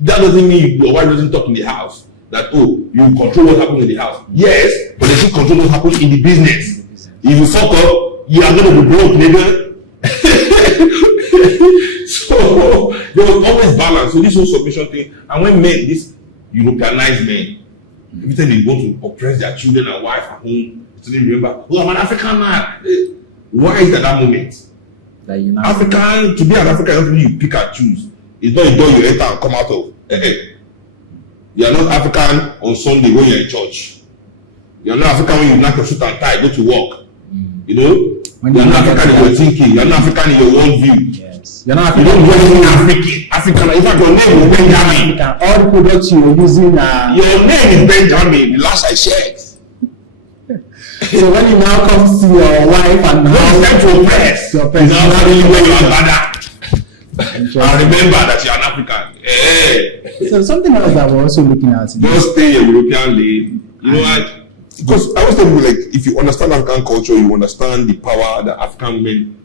That doesn't mean your wife doesn't talk in the house. That you control what happens in the house. Yes, but they still control what happens in the business. If you fuck up, you are going to be broke, nigga. So there was always balance. So this whole submission thing, and when men, this Europeanized men, every time they want to oppress their children and wife at home. So they remember, oh, I'm an African man. Why is that moment? African, to be an African, you pick and choose. It's not a door you enter and come out of. You are not African on Sunday when you're in church. You are not African when you knock your suit and tie, go to work. You know? You are not African in your thinking. You are not African in your worldview. Yes. You're not African. You don't do anything African. In fact, your name is Benjamin. All the products you are using your name is Benjamin, the last I checked. So when you now come to your wife and now time to oppress, now really when you are bad. And remember that you are an African. So something else that we're also looking at. Just stay your European lane. You know what? Because I always tell people, like, if you understand African culture, you understand the power that African men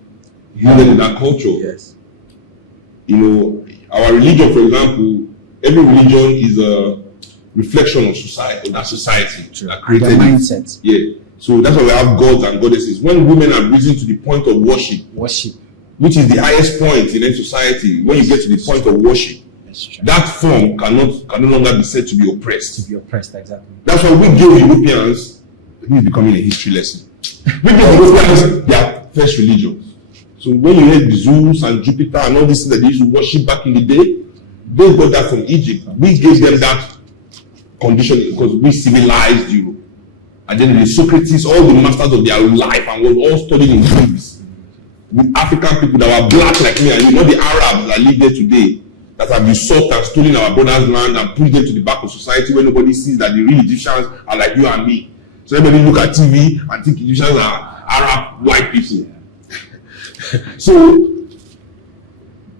have in that culture. Yes. You know, our religion, for example, every religion is a reflection of society, of that society that created their mindset. Yeah. So that's why we have gods and goddesses. When women are risen to the point of worship, which is the highest point in any society, when you get to the point of worship, that form can no longer be said to be oppressed. To be oppressed, exactly. That's why we give Europeans, this is becoming a history lesson. We give Europeans their first religions. So when you hear Zeus and Jupiter and all these things that they used to worship back in the day, they got that from Egypt. We gave them that condition because we civilized Europe. And then the Socrates, all the masters of their life, and was all studied in Greece. With African people that were black like me and you, not the Arabs that live there today, that have usurped and stolen our brothers' land and pushed them to the back of society where nobody sees that the real Egyptians are like you and me. So everybody look at TV and think Egyptians are Arab white people. So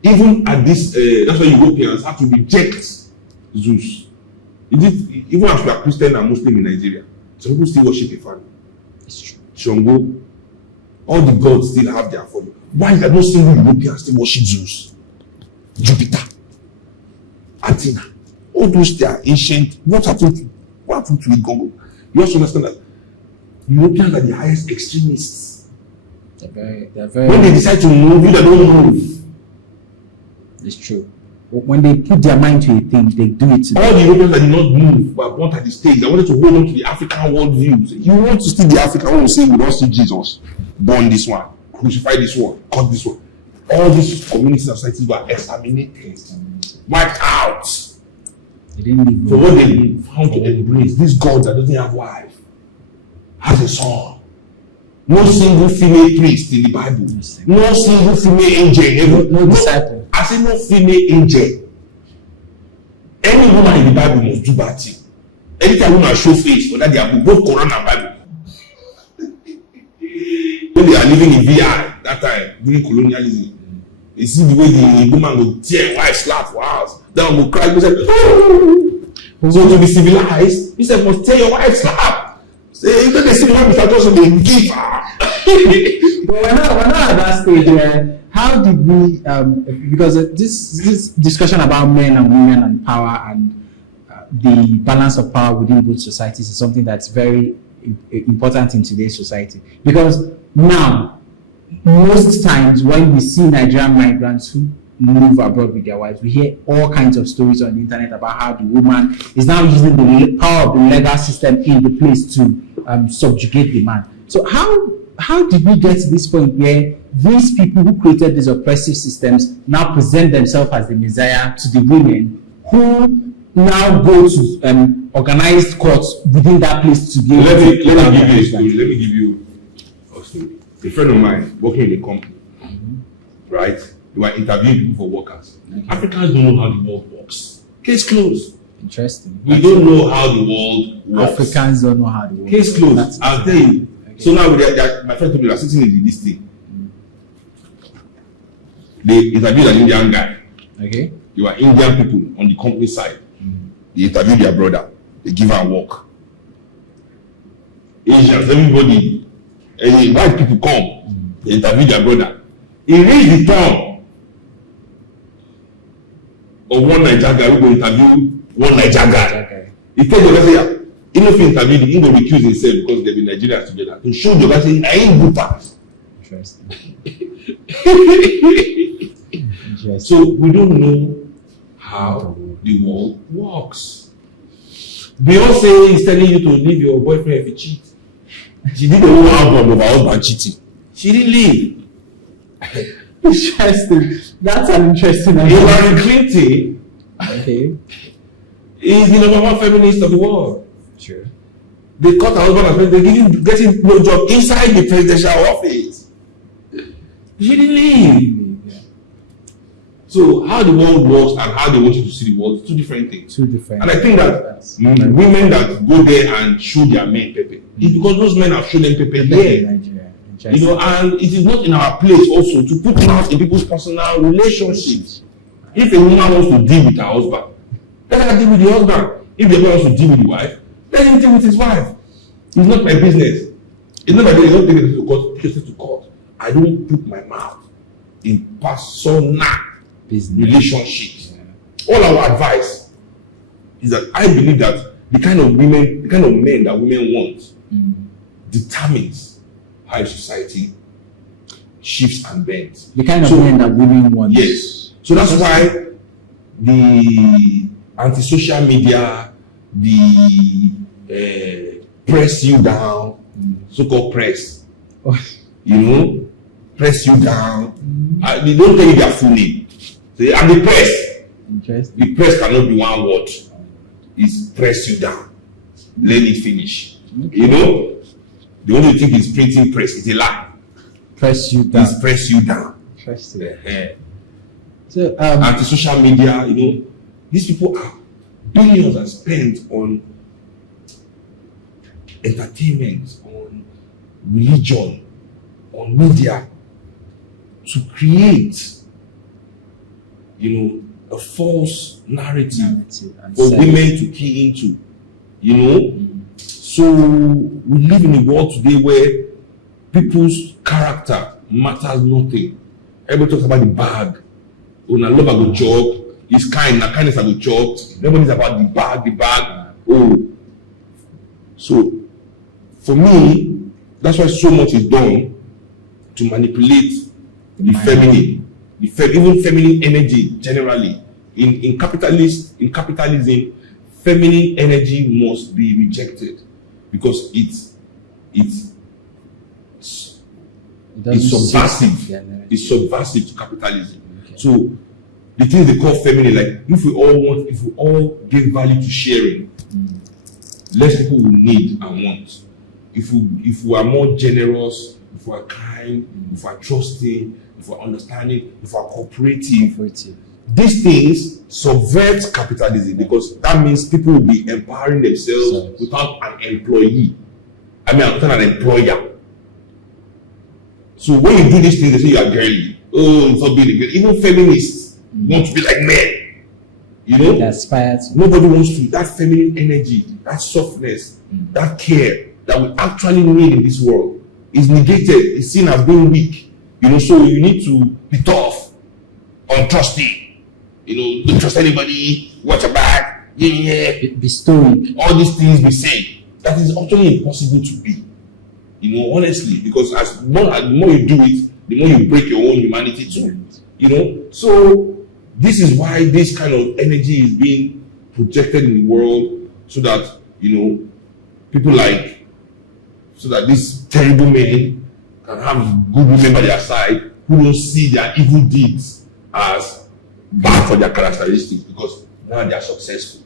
even at this, that's why Europeans have to reject Zeus. Even as we are Christian and Muslim in Nigeria, some people still worship a family. It's true. Shango, all the gods still have their family. Why is there no single European still worship Zeus, Jupiter, Athena? All those they are ancient. What happened to it, Congo? You also understand that Europeans are the highest extremists. They're very. When they decide to move, they don't move. It's true. When they put their mind to a thing, they do it. All the Europeans that did not move were born at the stage. They wanted to hold on to the African worldview. You want to see the African one, we say we don't see Jesus. Born this one, crucify this one, cut this one. All these communities and societies were exterminated, wiped out. They didn't live for what they found to embrace. This God that doesn't have wife has a son. No single female priest in the Bible. No single female angel. No disciple. I say no female angel. Any woman in the Bible must do bad thing. Anytime woman show face, whether they are both Quran and Bible. When they are living in VI that time during colonialism, you see the way the woman will tear wife slap for hours. That one will cry. You say, so to be civilized, you say must tell your wife slap. Say you know they see the one Mr. Johnson they give her. But we're not at that stage where how did we because this discussion about men and women and power and the balance of power within both societies is something that's very important in today's society, because now most times when we see Nigerian migrants who move abroad with their wives, we hear all kinds of stories on the internet about how the woman is now using the power of the legal system in the place to subjugate the man. So how did we get to this point where these people who created these oppressive systems now present themselves as the messiah to the women who now go to organized courts within that place to be able to let me give you a story. Let me give you a story. A friend of mine working in a company, right? They were interviewing people for workers. Okay. Africans don't know how the world works. Case closed. Interesting. We don't know how the world works. Africans don't know how the world works. Case closed. I'll tell you. Okay. So now my friend told me they are sitting in this thing. They interviewed an Indian guy. Okay. They were Indian people on the company side. They interviewed their brother. They give her work. Asians, everybody, white people come. They interview their brother. He reached the turn of one Nigerian guy who will interview one Nigerian guy. He tells the guy, say, even if he interviewed him, he will recuse himself because they be Nigerians together. To show the guy, say, I ain't good pass. Interesting. So we don't know how the world works. Beyonce is telling you to leave your boyfriend if he cheats. She did a whole album about husband cheating. She didn't leave. Interesting. That's an interesting idea. Hillary Clinton, okay, is the number one feminist of the world. Sure. They cut her husband and friend. They getting no job inside the presidential office. She didn't leave. So how the world works and how they want you to see the world is two different things. Two different. And I think that women that go there and show their men pepe, it's because those men have shown them pepe there. You know, and it is not in our place also to put mouth in people's personal relationships. If a woman wants to deal with her husband, let her deal with the husband. If the man wants to deal with the wife, let him deal with his wife. It's not my business. It's not my business. Don't take it to court. Take it to court. I don't put my mouth in personal relationships. All our advice is that I believe that the kind of women, the kind of men that women want determines how society shifts and bends. The kind of men that women want. Yes. So that's why the anti-social media, the press you down, so-called press, you know, press you down. They don't tell you their full name. Say, I'm the press. The press cannot be one word. It's press you down. Let it finish. Okay. You know, the only thing is printing press. It's a lie. Press you down. It's press you down. Interesting. So, anti-social media, you know, these people are billions are spent on entertainment, on religion, on media to create, you know, a false narrative for women to key into, you know. So we live in a world today where people's character matters nothing. Everybody talks about the bag. Oh, I love a good job. It's kind, na kindness a good job. Everybody's about the bag. Oh. So for me, that's why so much is done to manipulate the feminine, even feminine energy generally. In capitalism, feminine energy must be rejected because it's subversive. It's subversive to capitalism. Okay. So the things they call feminine, like if we all give value to sharing, less people will need and want. If we are more generous, if we are kind, if we are trusting, if we are understanding, if we are cooperative. These things subvert capitalism because that means people will be empowering themselves without an employee. Without an employer. So when you do these things, they say you are girly. Oh, it's not being a girl. Even feminists want to be like men. You know, aspire to. nobody wants to. That feminine energy, that softness, that care that we actually need in this world is negated. It's seen as being weak. You know, so you need to be tough, untrusting. You know, don't trust anybody. Watch your back. Be stoic. All these things we say, that is actually impossible to be. You know, honestly, because as the more you do it, the more you break your own humanity too. You know, so this is why this kind of energy is being projected in the world, so that, you know, people like, so that these terrible men can have good women by their side who don't see their evil deeds as bad for their characteristics, because now they are successful.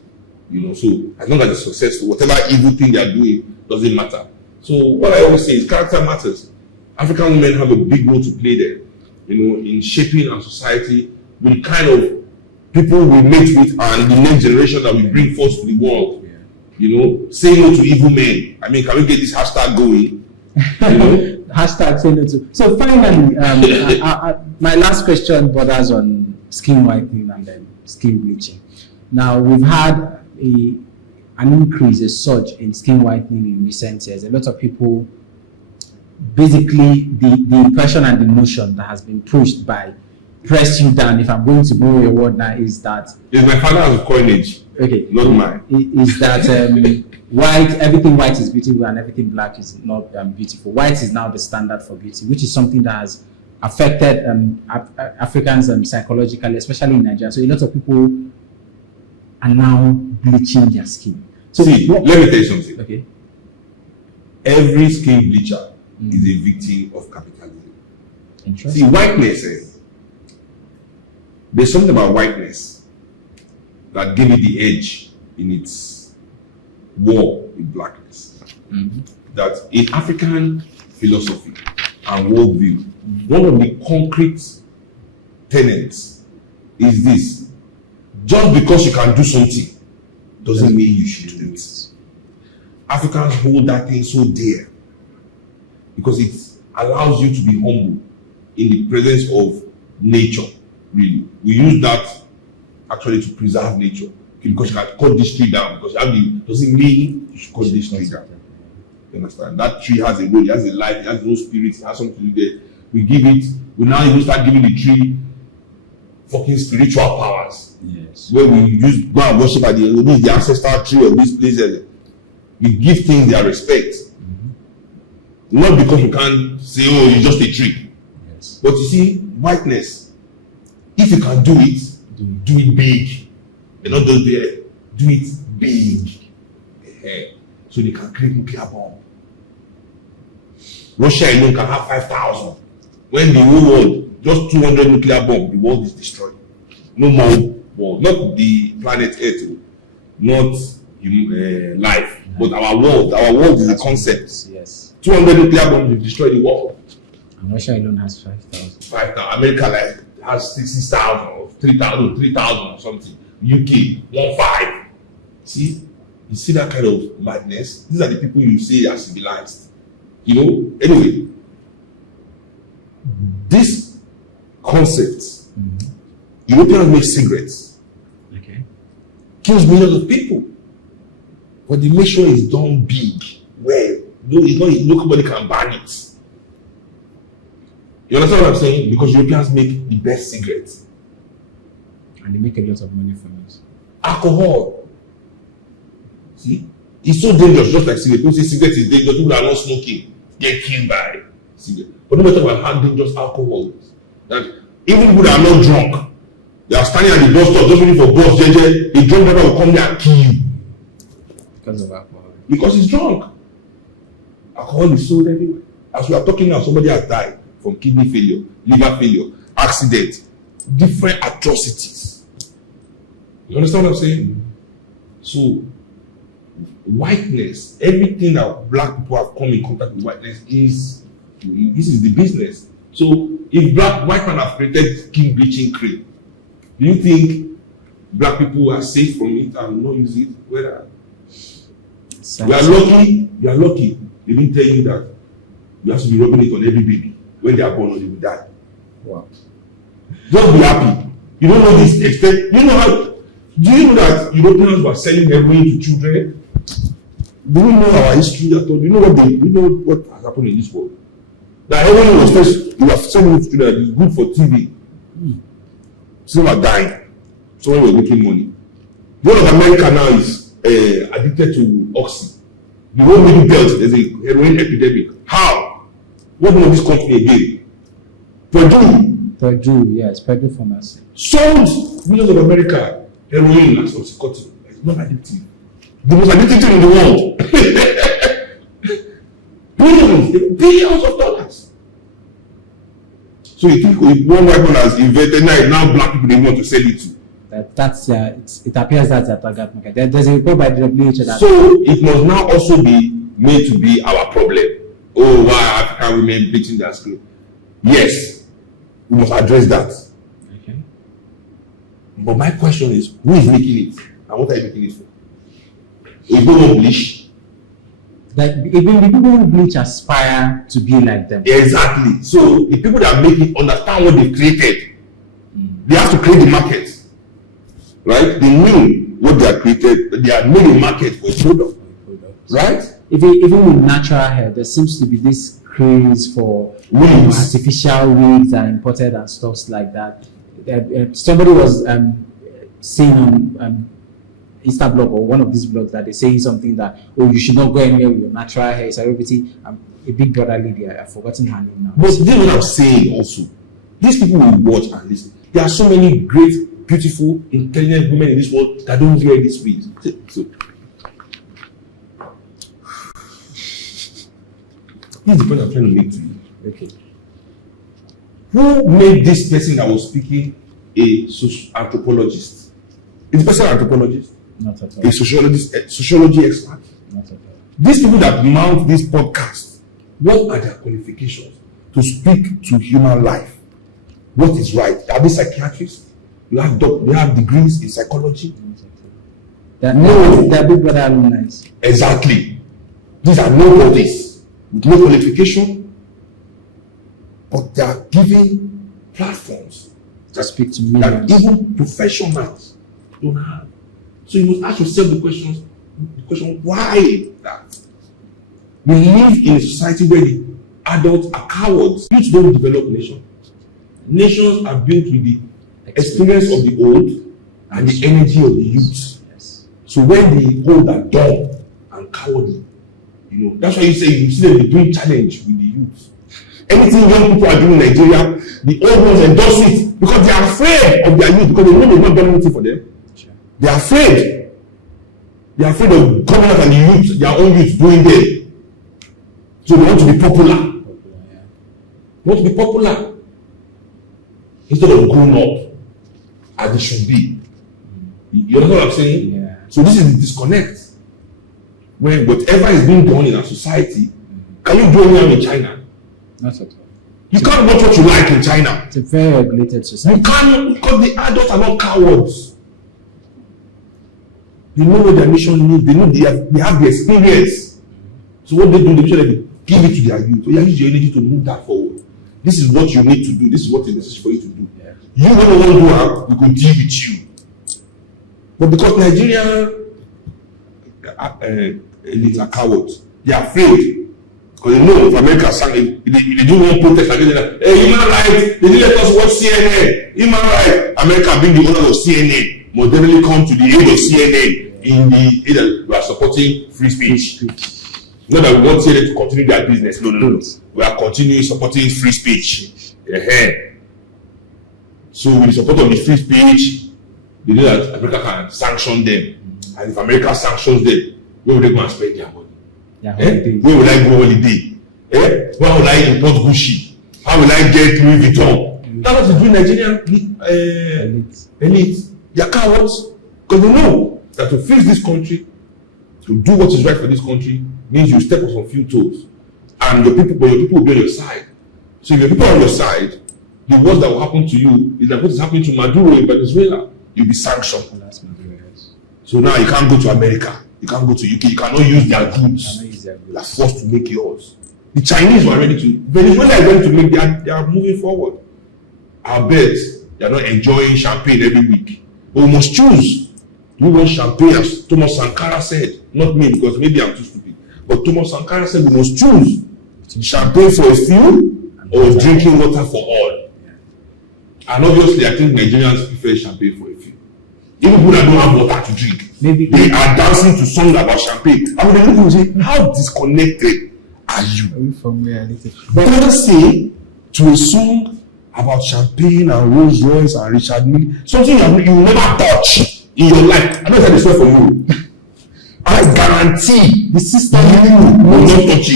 You know, so as long as they're successful, whatever evil thing they are doing doesn't matter. So what I always say is character matters. African women have a big role to play there, you know, in shaping our society with the kind of people we mate with and the next generation that we bring forth to the world. You know, say no to evil men. I mean, can we get this hashtag going? You know? Hashtag say no to. So finally, my last question borders on skin whitening and then skin bleaching. Now we've had an increase, a surge in skin whitening in recent years. A lot of people, basically the impression and the notion that has been pushed by press you down, if I'm going to borrow your word now, is that it's my father's coinage. Okay, not mine. Is that white, everything white is beautiful and everything black is not beautiful. White is now the standard for beauty, which is something that has affected Africans psychologically, especially in Nigeria. So a lot of people are now bleaching their skin. So see, let me tell you something. Okay. Every skin bleacher is a victim of capitalism. Interesting. See, whiteness, there's something about whiteness that gave it the edge in its war with blackness. That in African philosophy and worldview, one of the concrete tenets is this: just because you can do something doesn't mean you should do it. Africans hold that thing so dear because it allows you to be humble in the presence of nature. Really, we use that actually to preserve nature. Okay, because you can cut this tree down, because you have the, doesn't mean you should cut this tree down. You understand? That tree has a role, it has a life, it has no spirit, it has something to do there. We give it, we now even start giving the tree fucking spiritual powers. Yes. Where we use go and worship at the ancestral tree of this place. We give things their respect. Not because you can't say, oh, you're just a tree. Yes. But you see, whiteness, if you can do it, do it big. They're not just there. Do it big. So they can create nuclear bomb. Russia alone can have 5,000. When the whole world, just 200 nuclear bomb, the world is destroyed. No more world. Not the planet Earth, not life, but our world. Our world is a concept. Yes. 200 nuclear bombs will destroy the world. And Russia alone has 5,000. 5,000. America has 60,000 or 3,000 or something. UK 1.5. See, you see that kind of madness. These are the people you say are civilized. You know. Anyway, this concept, Europeans make cigarettes. Okay. Kills millions of people, but they make sure it's done big. Well, nobody can ban it. You understand what I'm saying? Because Europeans make the best cigarettes. And they make a lot of money from it. Alcohol. See? It's so dangerous, just like cigarette. People say cigarette is dangerous, people are not smoking, get killed by cigarette. But no matter about how dangerous alcohol is. That even people that are not drunk, they are standing at the bus stop just waiting for bus, a drunk driver will come there and kill you. Because of alcohol. Because he's drunk. Alcohol is sold everywhere. As we are talking now, somebody has died from kidney failure, liver failure, accident, different atrocities. You understand what I'm saying? So, whiteness, everything that black people have come in contact with whiteness this is the business. So, if white man have created skin bleaching cream, do you think black people are safe from it and not use it? Whether you are lucky. They didn't tell you that you have to be rubbing it on every baby. When they are born or they will die. Wow. Just be happy. You don't know this extent. You know how Do you know that Europeans were selling heroin to children? Do we know our history at all? Do you know what has happened in this world? That heroin was first, you were selling it to children, it's good for TV. Some are dying. Someone was making money. The whole of America now is addicted to oxy. The whole middle belt, there's a heroin epidemic. How? What name of this company again? Purdue, yes, Purdue Pharmacy. Sold millions of America heroin as oxycontin. It's not addictive. The most addictive thing in the world. billions of dollars. So you think if one white man has invented now black people they want to sell it to. It appears that's a target market. There's a report by the WHO that. So it must now also be made to be our problem. Oh, why African women bleaching their skin? Yes, we must address that. Okay. But my question is, who is making it? And what are you making it for? If no one bleach. Like even the people who bleach aspire to be like them. Exactly. So the people that make it understand what they've created. They have to create the market. Right? They knew what they have created. They have made a market for a product. Right? Even with natural hair, there seems to be this craze for artificial wigs and imported and stuff like that. Somebody was saying on Instablog or one of these blogs that they're saying something that, oh, you should not go anywhere with your natural hair. It's everything. A big brother lady, I've forgotten her name now. But this is what I'm saying also. These people will watch and listen. There are so many great, beautiful, intelligent women in this world that don't wear this wig. So, this is the point I'm trying to make to you. Okay. Who made this person that was speaking a anthropologist? Is the person an anthropologist? Not at all. A sociologist, a sociology expert? Not at all. These people that mount this podcast, what are their qualifications to speak to human life? What is right? Are they psychiatrists? They have degrees in psychology? They're big brother alumni. Exactly. These are nobodies with no qualification, but they are given platforms to speak to that millions. even professionals don't have. So you must ask yourself the question, why that? We live in a society where the adults are cowards. Youth don't develop nations. Nations are built with the experience of the old and the energy of the youth. Yes. So when the old are dumb and cowardly, that's why you see them doing challenge with the youth. Anything young people are doing in Nigeria, the old ones endorse it because they are afraid of their youth, because they know they've not done anything for them. Sure. They are afraid. They are afraid of government and the youth, their own youth doing them. So they want to be popular. They want to be popular instead of grown up as they should be. You understand what I'm saying? Yeah. So this is the disconnect. When whatever is being done in our society, can you do it in China? Not at all. You can't watch what you like in China. It's a very regulated society. You can't, because the adults are not cowards. They know what their mission needs. They know they have the experience. So what they do, they make sure that they give it to their youth. So you use your energy to move that forward. This is what you need to do. This is what is necessary for you to do. Yeah. You when you want to do it, we could deal with you. But because Nigeria elites are cowards, they are afraid. Because they know if America sang, if they do one protest against them, hey, human rights, they didn't let us watch CNN. Human rights, America being the owner of CNN, must definitely come to the aid of CNN in the aid that we are supporting free speech. Not that we want CNN to continue their business. No. We are continuing supporting free speech. So with the support of the free speech, they know that America can sanction them. And if America sanctions them, where will they go and spend their money? Where will I go holiday? Where will I import Gucci? How will I get Louis Vuitton? That's what the Nigerian elite. They are cowards. Because they know that to fix this country, to do what is right for this country, means you step on some few toes. And your people will be on your side. So if your people are on your side, the worst that will happen to you is like what is happening to Maduro in Venezuela. You'll be sanctioned. So now you can't go to America. You can't go to UK. You cannot use their goods. You are forced to make yours. The Chinese were ready to. Venezuela is ready to make. They are moving forward. I bet they are not enjoying champagne every week. But we must choose Do you want champagne, as Thomas Sankara said? Not me, because maybe I'm too stupid. But Thomas Sankara said we must choose champagne for a few or drinking water for all. And obviously, I think Nigerians prefer champagne for a few. Even people that don't have water to drink, they are dancing to songs about champagne. I mean, they look and say, how disconnected are you? From reality. But let's say to a song about champagne and Rolls Royce and Richard Mille, something you will never touch in your life. I don't say this for you. I guarantee the system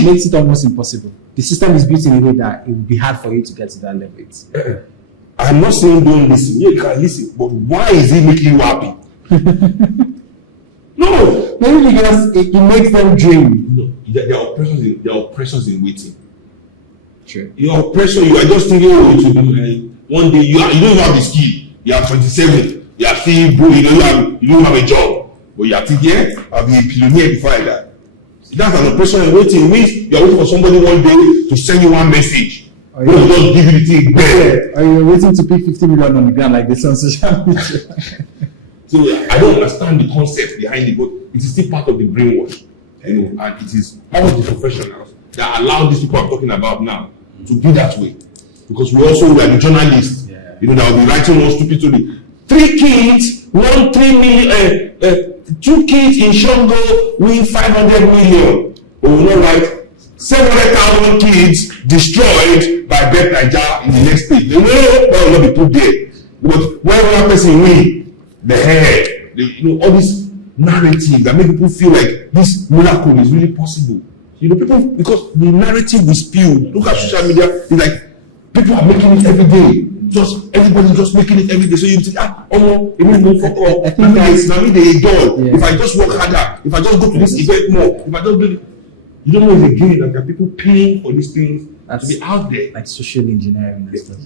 makes it almost impossible. The system is built in a way that it will be hard for you to get to that level. I'm not saying don't listen. You can listen, but why is it making you happy? No, maybe because it makes them dream. No, there are oppressors in waiting. True. Your oppressor, you are just thinking, oh, it will be one day you don't even have the skill. You are 27. You are still broke. You don't have a job, but you are thinking, yeah, I'll be a billionaire before I die. That's an oppression in waiting. It means you are waiting for somebody one day to send you one message. Or you just give you the thing there. Or you're waiting to pay 50 million on the ground like this on social media. So I don't understand the concept behind it, but it is still part of the brainwash. You know, and it is all of the professionals that allow these people I'm talking about now to be that way. Because we are the journalists, that will be writing one stupid story. 3 kids, 2 kids in Shango win 500 million. Oh, no, right? 700,000 kids destroyed by Bet Naija in the next stage. That will not be put there. But when one person win, the hair, all these narratives that make people feel like this miracle is really possible. People, because the narrative is spewed. Look at social media, it's like people are making it every day. Everybody's just making it every day. So you think, it will move for all. I think they done. If I just work harder, if I just go to this event more, if I just do it. You don't know if again that there are people paying for these things to be out there. Like social engineering and stuff.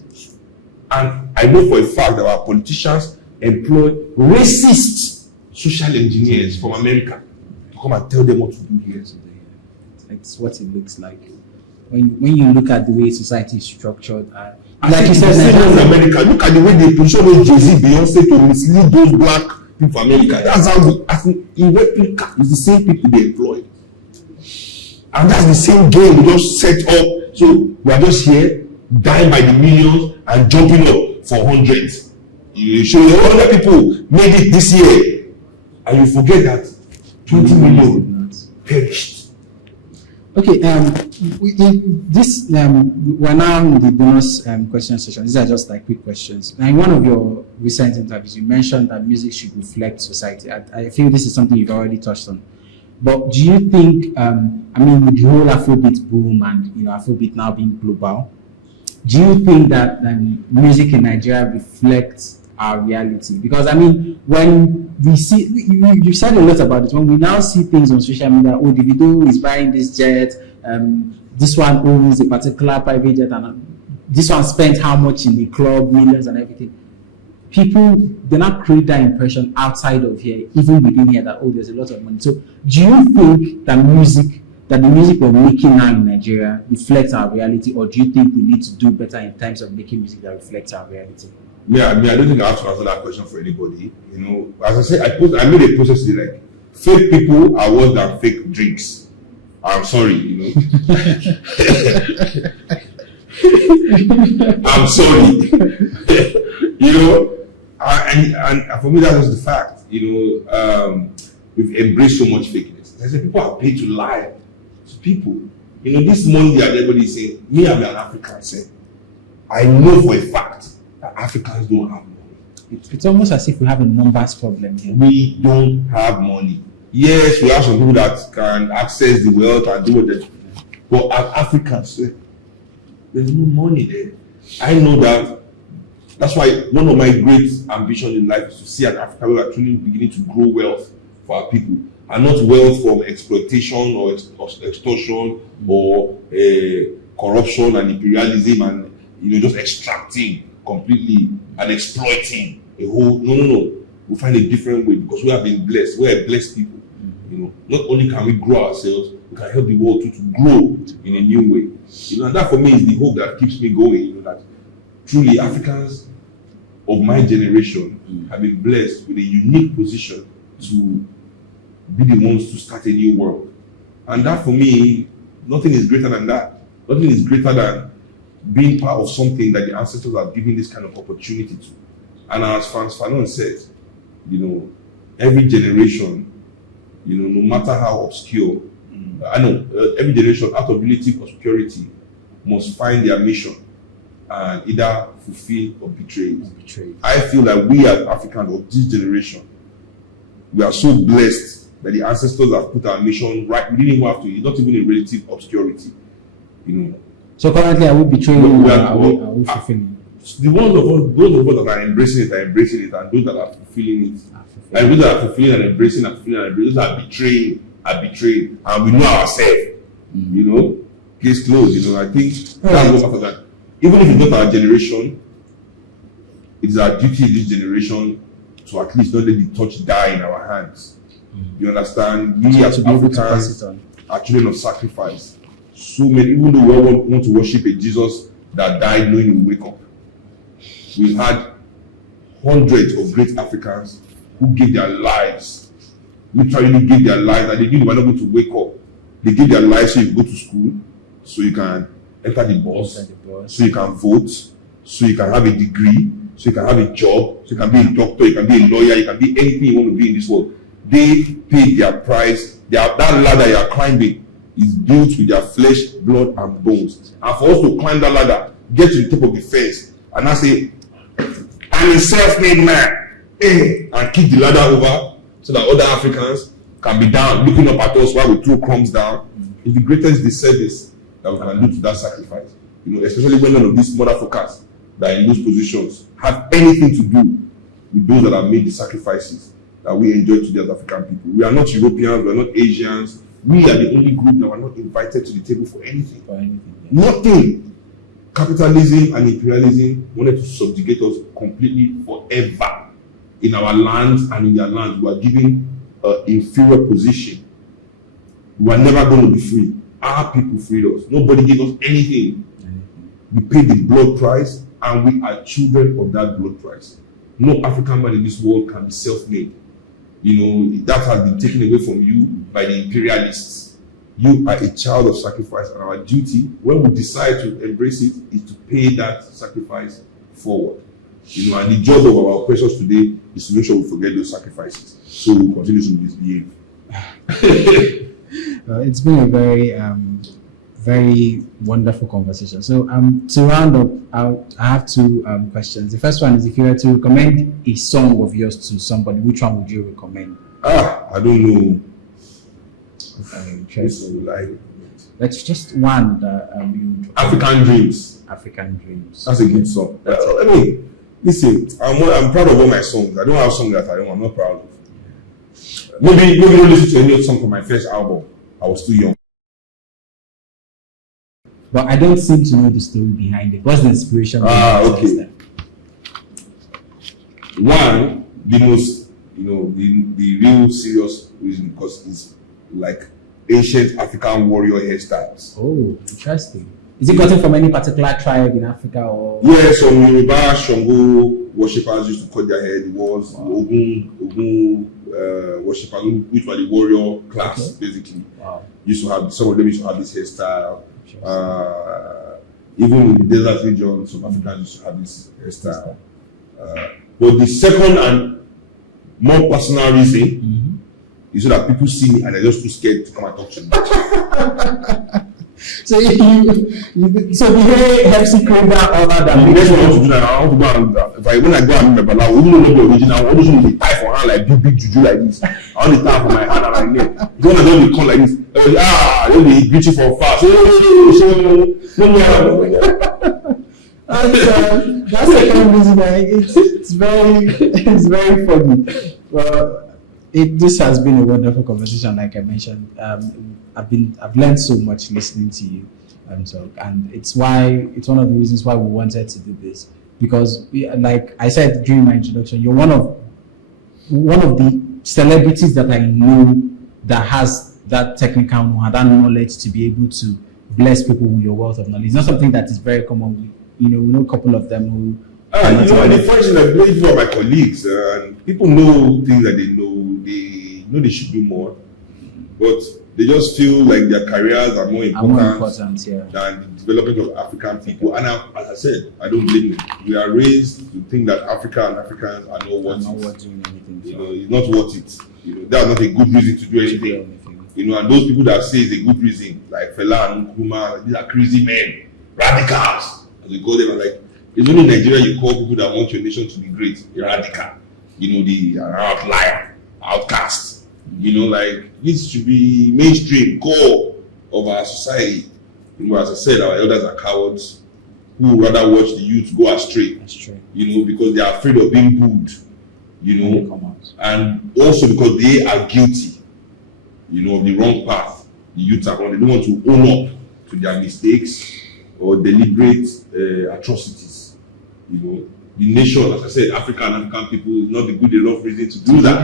And I know for a fact that our politicians employ racist social engineers from America to come and tell them what to do here. It's what it looks like. When you look at the way society is structured, like you said, in America, look at the way they position those Jay-Z, Beyonce to mislead those black people from America. That's how in replica, it's the same people they employ. And that's the same game we just set up. So we are just here, dying by the millions and jumping up for hundreds. You show 100 people made it this year, and you forget that 20 million perished. Okay, we're now in the bonus question session. These are just like quick questions. Now, in one of your recent interviews, you mentioned that music should reflect society. I feel this is something you've already touched on. But do you think, with the whole Afrobeat boom and Afrobeat now being global, do you think that music in Nigeria reflects our reality? Because when we see, you said a lot about it. When we now see things on social media, Davido is buying this jet, this one owns a particular private jet, and this one spent how much in the club, millions and everything. People, they not create that impression outside of here, even within here, that there's a lot of money. So do you think that the music we're making now in Nigeria reflects our reality, or do you think we need to do better in terms of making music that reflects our reality? Yeah, I don't think I have to answer that question for anybody. As I said, I made a process like fake people are worse than fake drinks. I'm sorry, I'm sorry. And for me that was the fact. We've embraced so much fakeness. I said people are paid to lie to people. This Monday everybody is saying, me, I'm an African, say, I know for a fact that Africans don't have money. It's almost as if we have a numbers problem here. We don't have money. Yes, we have some people that can access the wealth and do it. But as Africans, there's no money there. I know that. That's why one of my great ambitions in life is to see an Africa where we are truly beginning to grow wealth for our people, and not wealth from exploitation or extortion or corruption and imperialism and just extracting completely and exploiting a whole. No. We'll find a different way because we have been blessed. We're blessed people. Not only can we grow ourselves, we can help the world to grow in a new way. And that for me is the hope that keeps me going. That truly Africans of my generation have been blessed with a unique position to be the ones to start a new world. And that, for me, nothing is greater than that. Nothing is greater than being part of something that the ancestors have given this kind of opportunity to. And as Frantz Fanon said, every generation, no matter how obscure, every generation out of relative obscurity must find their mission and either fulfill or betray it. I feel that we as Africans of this generation, we are so blessed that the ancestors have put our mission right. We didn't even have to, not even in relative obscurity. So currently, are we betraying? Are we fulfilling? Those of us that are embracing it, and those that are fulfilling it, and those that are fulfilling and embracing those that are betraying, and we know ourselves. Case closed. I think that's what that. Even if it's not our generation, it is our duty in this generation to at least not let the torch die in our hands. You understand? We as Africans are children of sacrifice. So many, even though we all want to worship a Jesus that died knowing he would wake up, we had hundreds of great Africans who gave their lives, literally gave their lives, and they knew they were not going to wake up. They gave their lives so you go to school, so you can enter the bus, so you can vote, so you can have a degree, so you can have a job, so you can be a doctor, you can be a lawyer, you can be anything you want to be in this world. They paid their price. That ladder you are climbing is built with their flesh, blood, and bones. And for us to climb that ladder, get to the top of the fence, and I say, I'm a self-made man, and kick the ladder over so that other Africans can be down, looking up at us while we throw crumbs down. It's the greatest disservice that we can do to that sacrifice. Especially when none of these motherfuckers that are in those positions have anything to do with those that have made the sacrifices that we enjoy today as African people. We are not Europeans, we are not Asians. We are the only group that were not invited to the table for anything. Nothing. Capitalism and imperialism wanted to subjugate us completely forever in our lands and in their lands. We are given an inferior position. We are never going to be free. Our people freed us. Nobody gave us anything. We paid the blood price, and we are children of that blood price. No African man in this world can be self-made. That has been taken away from you by the imperialists. You are a child of sacrifice, and our duty, when we decide to embrace it, is to pay that sacrifice forward. And the job of our oppressors today is to make sure we forget those sacrifices, so we continue to misbehave. It's been a very, very wonderful conversation. So, to round up, I have two questions. The first one is, if you were to recommend a song of yours to somebody, which one would you recommend? I don't know. Let's just one that African Dreams. African Dreams. That's a good song. Listen, I'm proud of all my songs. I don't have songs that I'm not proud of. Maybe don't listen to any other song from my first album. I was too young. But I don't seem to know the story behind it. What's the inspiration? Okay. One, the most, the real serious reason, because it's like ancient African warrior hairstyles. Oh, interesting. Is it gotten from any particular tribe in Africa, or? Yeah, so Yoruba, Shango worshippers used to cut their hair. It was Ogun worshippers, which were the warrior class, basically. Wow. Some of them used to have this hairstyle. Even in the desert region, some Africans used to have this hairstyle. But the second and more personal reason is so that people see me and they're just too scared to come and talk to me. So the hair helps you create that aura that the next one I want to do that, I want to go and when I go and remember now, even though not the original, I want to do the tie for hand like big juju like this. I want to tie for my hand and my neck. The one that don't be come like this. Then they greet you from far. That's the kind of reason it's very funny. Well, this has been a wonderful conversation, like I mentioned. I've learned so much listening to you, and it's one of the reasons why we wanted to do this, because like I said during my introduction, you're one of the celebrities that I know that has that technical know-how, that knowledge to be able to bless people with your wealth of knowledge. It's not something that is very common. We know a couple of them who. And the function of people are my colleagues, and people know things that they know. they know they should do more, but they just feel like their careers are more important than the development of African people. And as I said, I don't blame them. We are raised to think that Africa and Africans are not worth doing anything. It's not worth it. That's not a good reason to do anything. And those people that say it's a good reason, like Fela and Nkrumah, these are crazy men, radicals, as we call them. Like, it's only in Nigeria you call people that want your nation to be great a radical. The outlier, outcast. Like, this should be mainstream, core of our society. As I said, our elders are cowards who rather watch the youth go astray. Because they are afraid of being booed. And also because they are guilty, of the wrong path. The youth are wrong. They don't want to own up to their mistakes or deliberate atrocities. The nation, as I said, African people is not a good enough reason to do that.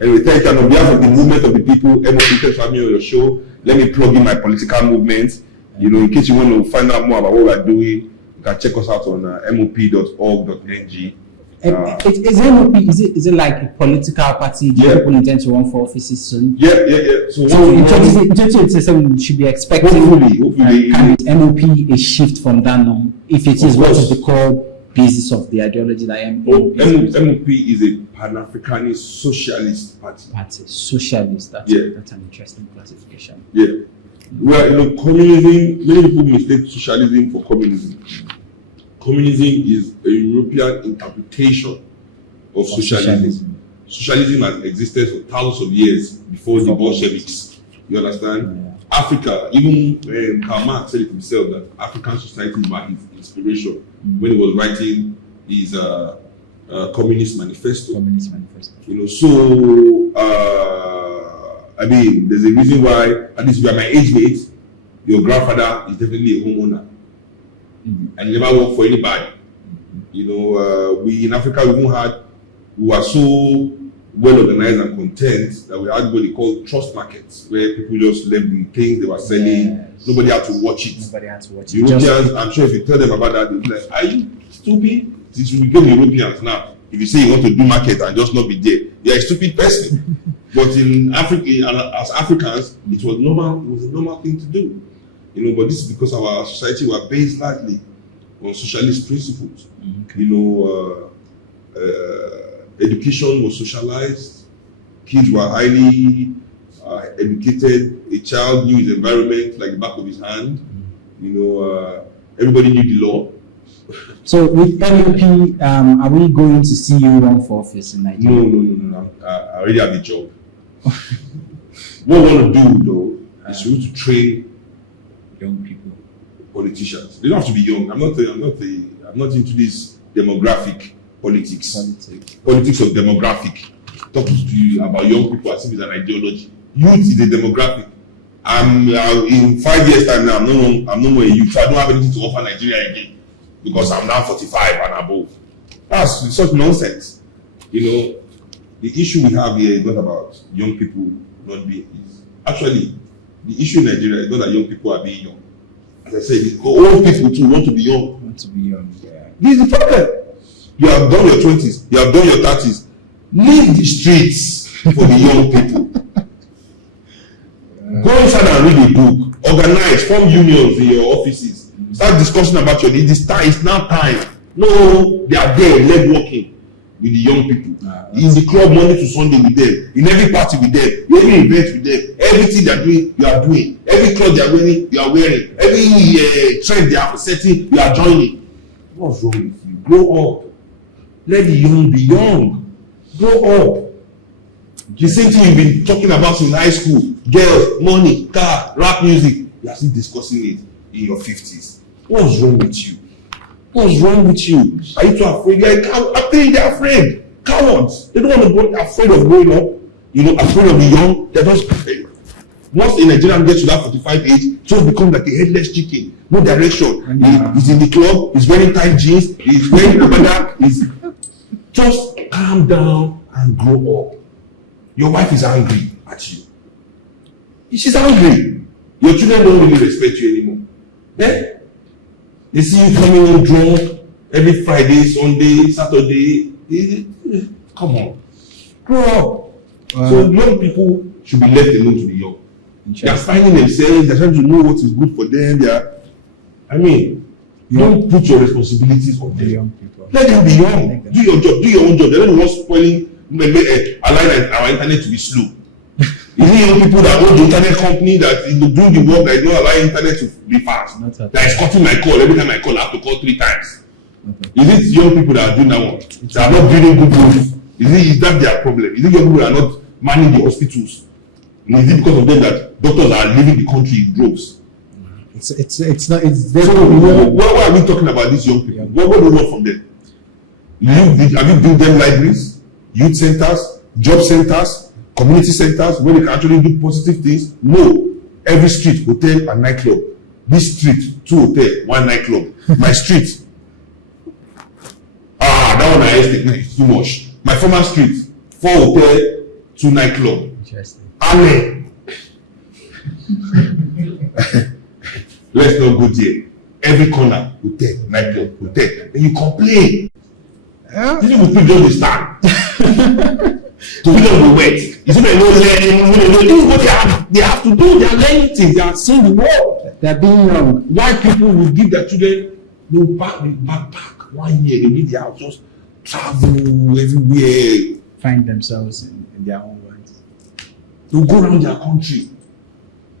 Anyway, thank you. And on behalf of the movement of the people, MOP, thanks for having me on your show. Let me plug in my political movement. In case you want to find out more about what we're doing, you can check us out on mop.org.ng. Is MOP, is it like a political party? Do people intend to run for offices soon? Yeah. So in 2027, we should be expecting hopefully kind of MOP a shift from that norm. If it is, what is the core basis of the ideology that MOP is a Pan-Africanist socialist party. Socialist. That's an interesting classification. Yeah. Well, communism, many people mistake socialism for communism. Communism is a European interpretation of socialism. Socialism has existed for thousands of years before the Bolsheviks. You understand? Yeah. Africa, even Karl Marx said it himself that African societies were his inspiration when he was writing his Communist Manifesto. There's a reason why, at least if you are my age mate, your grandfather is definitely a homeowner. And he never worked for anybody. We in Africa, we were so well organized and content that we had what they call trust markets, where people just left the things they were selling. Nobody had to watch it. Europeans, I'm sure if you tell them about that, they'll be like, are you stupid? Since we become Europeans now, if you say you want to do market and just not be there, you're a stupid person. But in Africa, as Africans, it was normal. It was a normal thing to do. But this is because our society were based largely on socialist principles. Education was socialized. Kids were highly educated. A child knew his environment like the back of his hand. Everybody knew the law. So with MOP, are we going to see you run for office in Nigeria? No. I already have a job. What I want to do though is to train young people, politicians. They don't have to be young. I'm not into this demographic politics. Politics of demographic. Talking to you about young people as if it's an ideology. Youth is a demographic. In 5 years time now, I'm no more a youth. So I don't have anything to offer Nigeria again because I'm now 45 and above. That's such nonsense. The issue we have here is not about young people not being. Actually, the issue in Nigeria is not that young people are being young. As I said, old people too want to be young. This is the problem. You have done your 20s, you have done your 30s. Leave the streets for the young people. Go inside and read a book. Organize, form unions in your offices. Start discussing about your needs. It's now time. No, they are there, leg walking with the young people. In the club Monday to Sunday with them. In every party with them. Every event with them. Everything they are doing, you are doing. Every cloth they are wearing, you are wearing. Every trend they are setting, you are joining. What's wrong with you? Grow up. Let the young be young. Grow up. The same thing you've been talking about in high school. Girls, money, car, rap music. You are still discussing it in your 50s. What's wrong with you? What's wrong with you? Are you too afraid? I'm telling you, they're afraid. Cowards. They don't want to go afraid of growing up. Afraid of the young. They're just afraid. Once a Nigerian gets to that 45 age, just becomes like a headless chicken. No direction. He's in the club. He's wearing tight jeans. He's wearing abada. Just calm down and grow up. Your wife is angry at you. She's angry. Your children don't really respect you anymore. They see you coming in drunk every Friday, Sunday, Saturday. Come on. Grow up. So young people should be left alone to be young. They are finding themselves, they're trying to know what is good for them. Don't put your responsibilities on them. Young people. Let them be young. Do your job, do your own job. They're not the ones spoiling, allowing our internet to be slow. Is it young people that own the internet company that do the work that don't allow internet to be fast? That is cutting my call every time I call, I have to call 3 times. Is it young people that are doing that one? They are not building good roads. Is that their problem? Is it young people that are not manning the hospitals? And is it because of them that doctors are leaving the country in droves? It's not. It's so why are we talking about these young people? What do we want from them? Have you built them libraries, youth centers, job centers, community centers where they can actually do positive things? No. Every street, hotel and nightclub. This street, 2 hotel, 1 nightclub. My street. That one is too much. My former street, 4 hotel, 2 nightclub. Interesting. Amen. Let's not go there. Every corner, hotel, nightclub, hotel. Then you complain. This is people just stand. To be on the wet. It's not learning. This is what they have to do. They are learning things. They are seeing the world. They are being young. Why people will give their children backpack 1 year, they leave their house, just travel everywhere. Find themselves in their own words. They'll go around their country.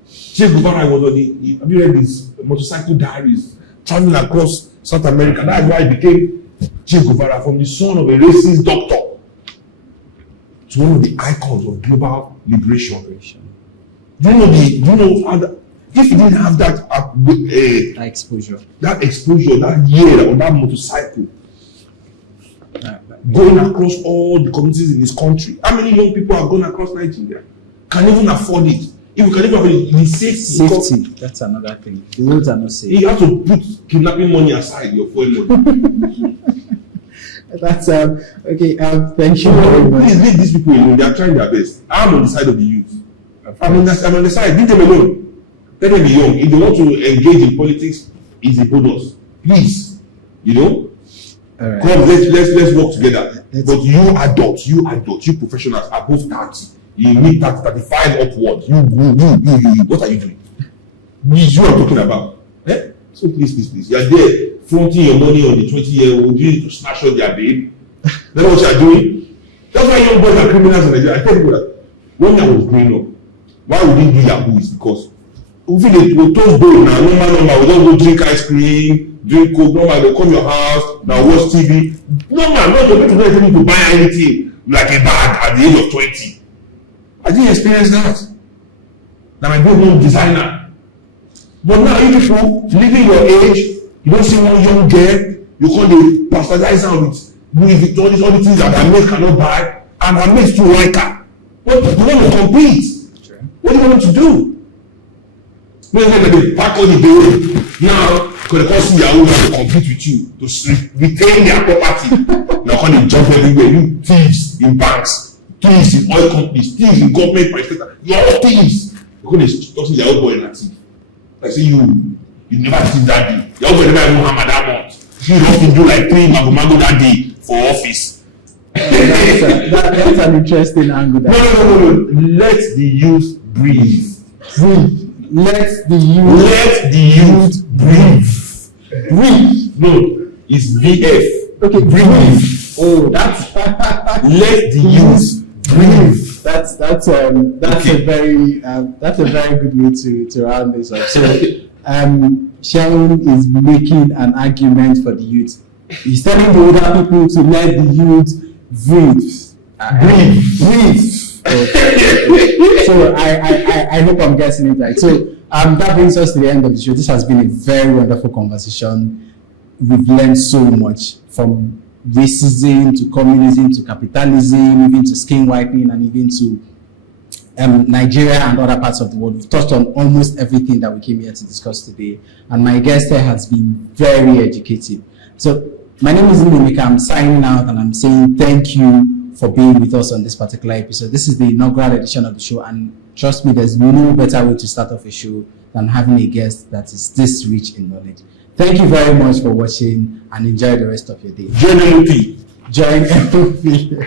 Che Guevara was on have you read his motorcycle diaries? Traveling across South America. That's why he became Che Guevara, from the son of a racist doctor to one of the icons of global liberation. Do you know if you didn't have that exposure, that year on that motorcycle, going across all the communities in this country, how many young people have gone across Nigeria? Can even afford it? If you can even afford it, the safety. That's another thing. The roads are not safe. You have to put kidnapping money aside, your fuel money. That's okay. Thank you very much. Please leave these people alone. They are trying their best. I'm on the side of the youth. I'm on the side. Leave them alone. Let them be young. If they want to engage in politics, it's a bonus. Please, All right. Come, let's work together. But you adults, you professionals above 30, you need 30, 35 upward. You, what are you doing? You are talking about. So please. You are there fronting your money on the 20-year-old. You need to smash on their babe. That's what you are doing. That's why young boys are criminals in Nigeria. I tell you that. When I was growing up, why would they do Yahoo? Is because we toast bold now, normal. We don't go drink ice cream, drink coke, normal. They come your house, now watch TV. Normal, you're not able to buy anything like a bag at the age of 20. I didn't experience that. Now my good designer. But now you people living your age, you don't see one young girl, you call the pasteurize her with Louis Vuitton, all the things that her mates cannot buy, and her mates too like her. What do you want to compete? What do you want them to do? When they pack all the bill, now because they can't see Yahoo to compete with you, to retain their property. Now when they jump everywhere, you thieves in banks, thieves in oil companies, thieves in government, you're all thieves. Because they talk to Yahoo boy and thief. I say you never thief that day. Yahoo boy never even hammer that month. You don't do like 3 mago that day for office. That's an interesting angle. No. Let the youth breathe. Let the youth breathe. No, it's VF. Okay, breathe. Oh, that's let the youth breathe. That's okay. That's a very good way to round this up. So Seun is making an argument for the youth. He's telling the older people to let the youth breathe. Breathe. Okay. So I hope I'm getting it right. So that brings us to the end of the show. This has been a very wonderful conversation. We've learned so much, from racism to communism to capitalism, even to skin wiping, and even to Nigeria and other parts of the world. We've touched on almost everything that we came here to discuss today, and my guest here has been very educative. So my name is Ndemika. I'm signing out, and I'm saying thank you for being with us on this particular episode. This is the inaugural edition of the show, and trust me, there's no better way to start off a show than having a guest that is this rich in knowledge. Thank you very much for watching, and enjoy the rest of your day. Join MOP. Join MOP.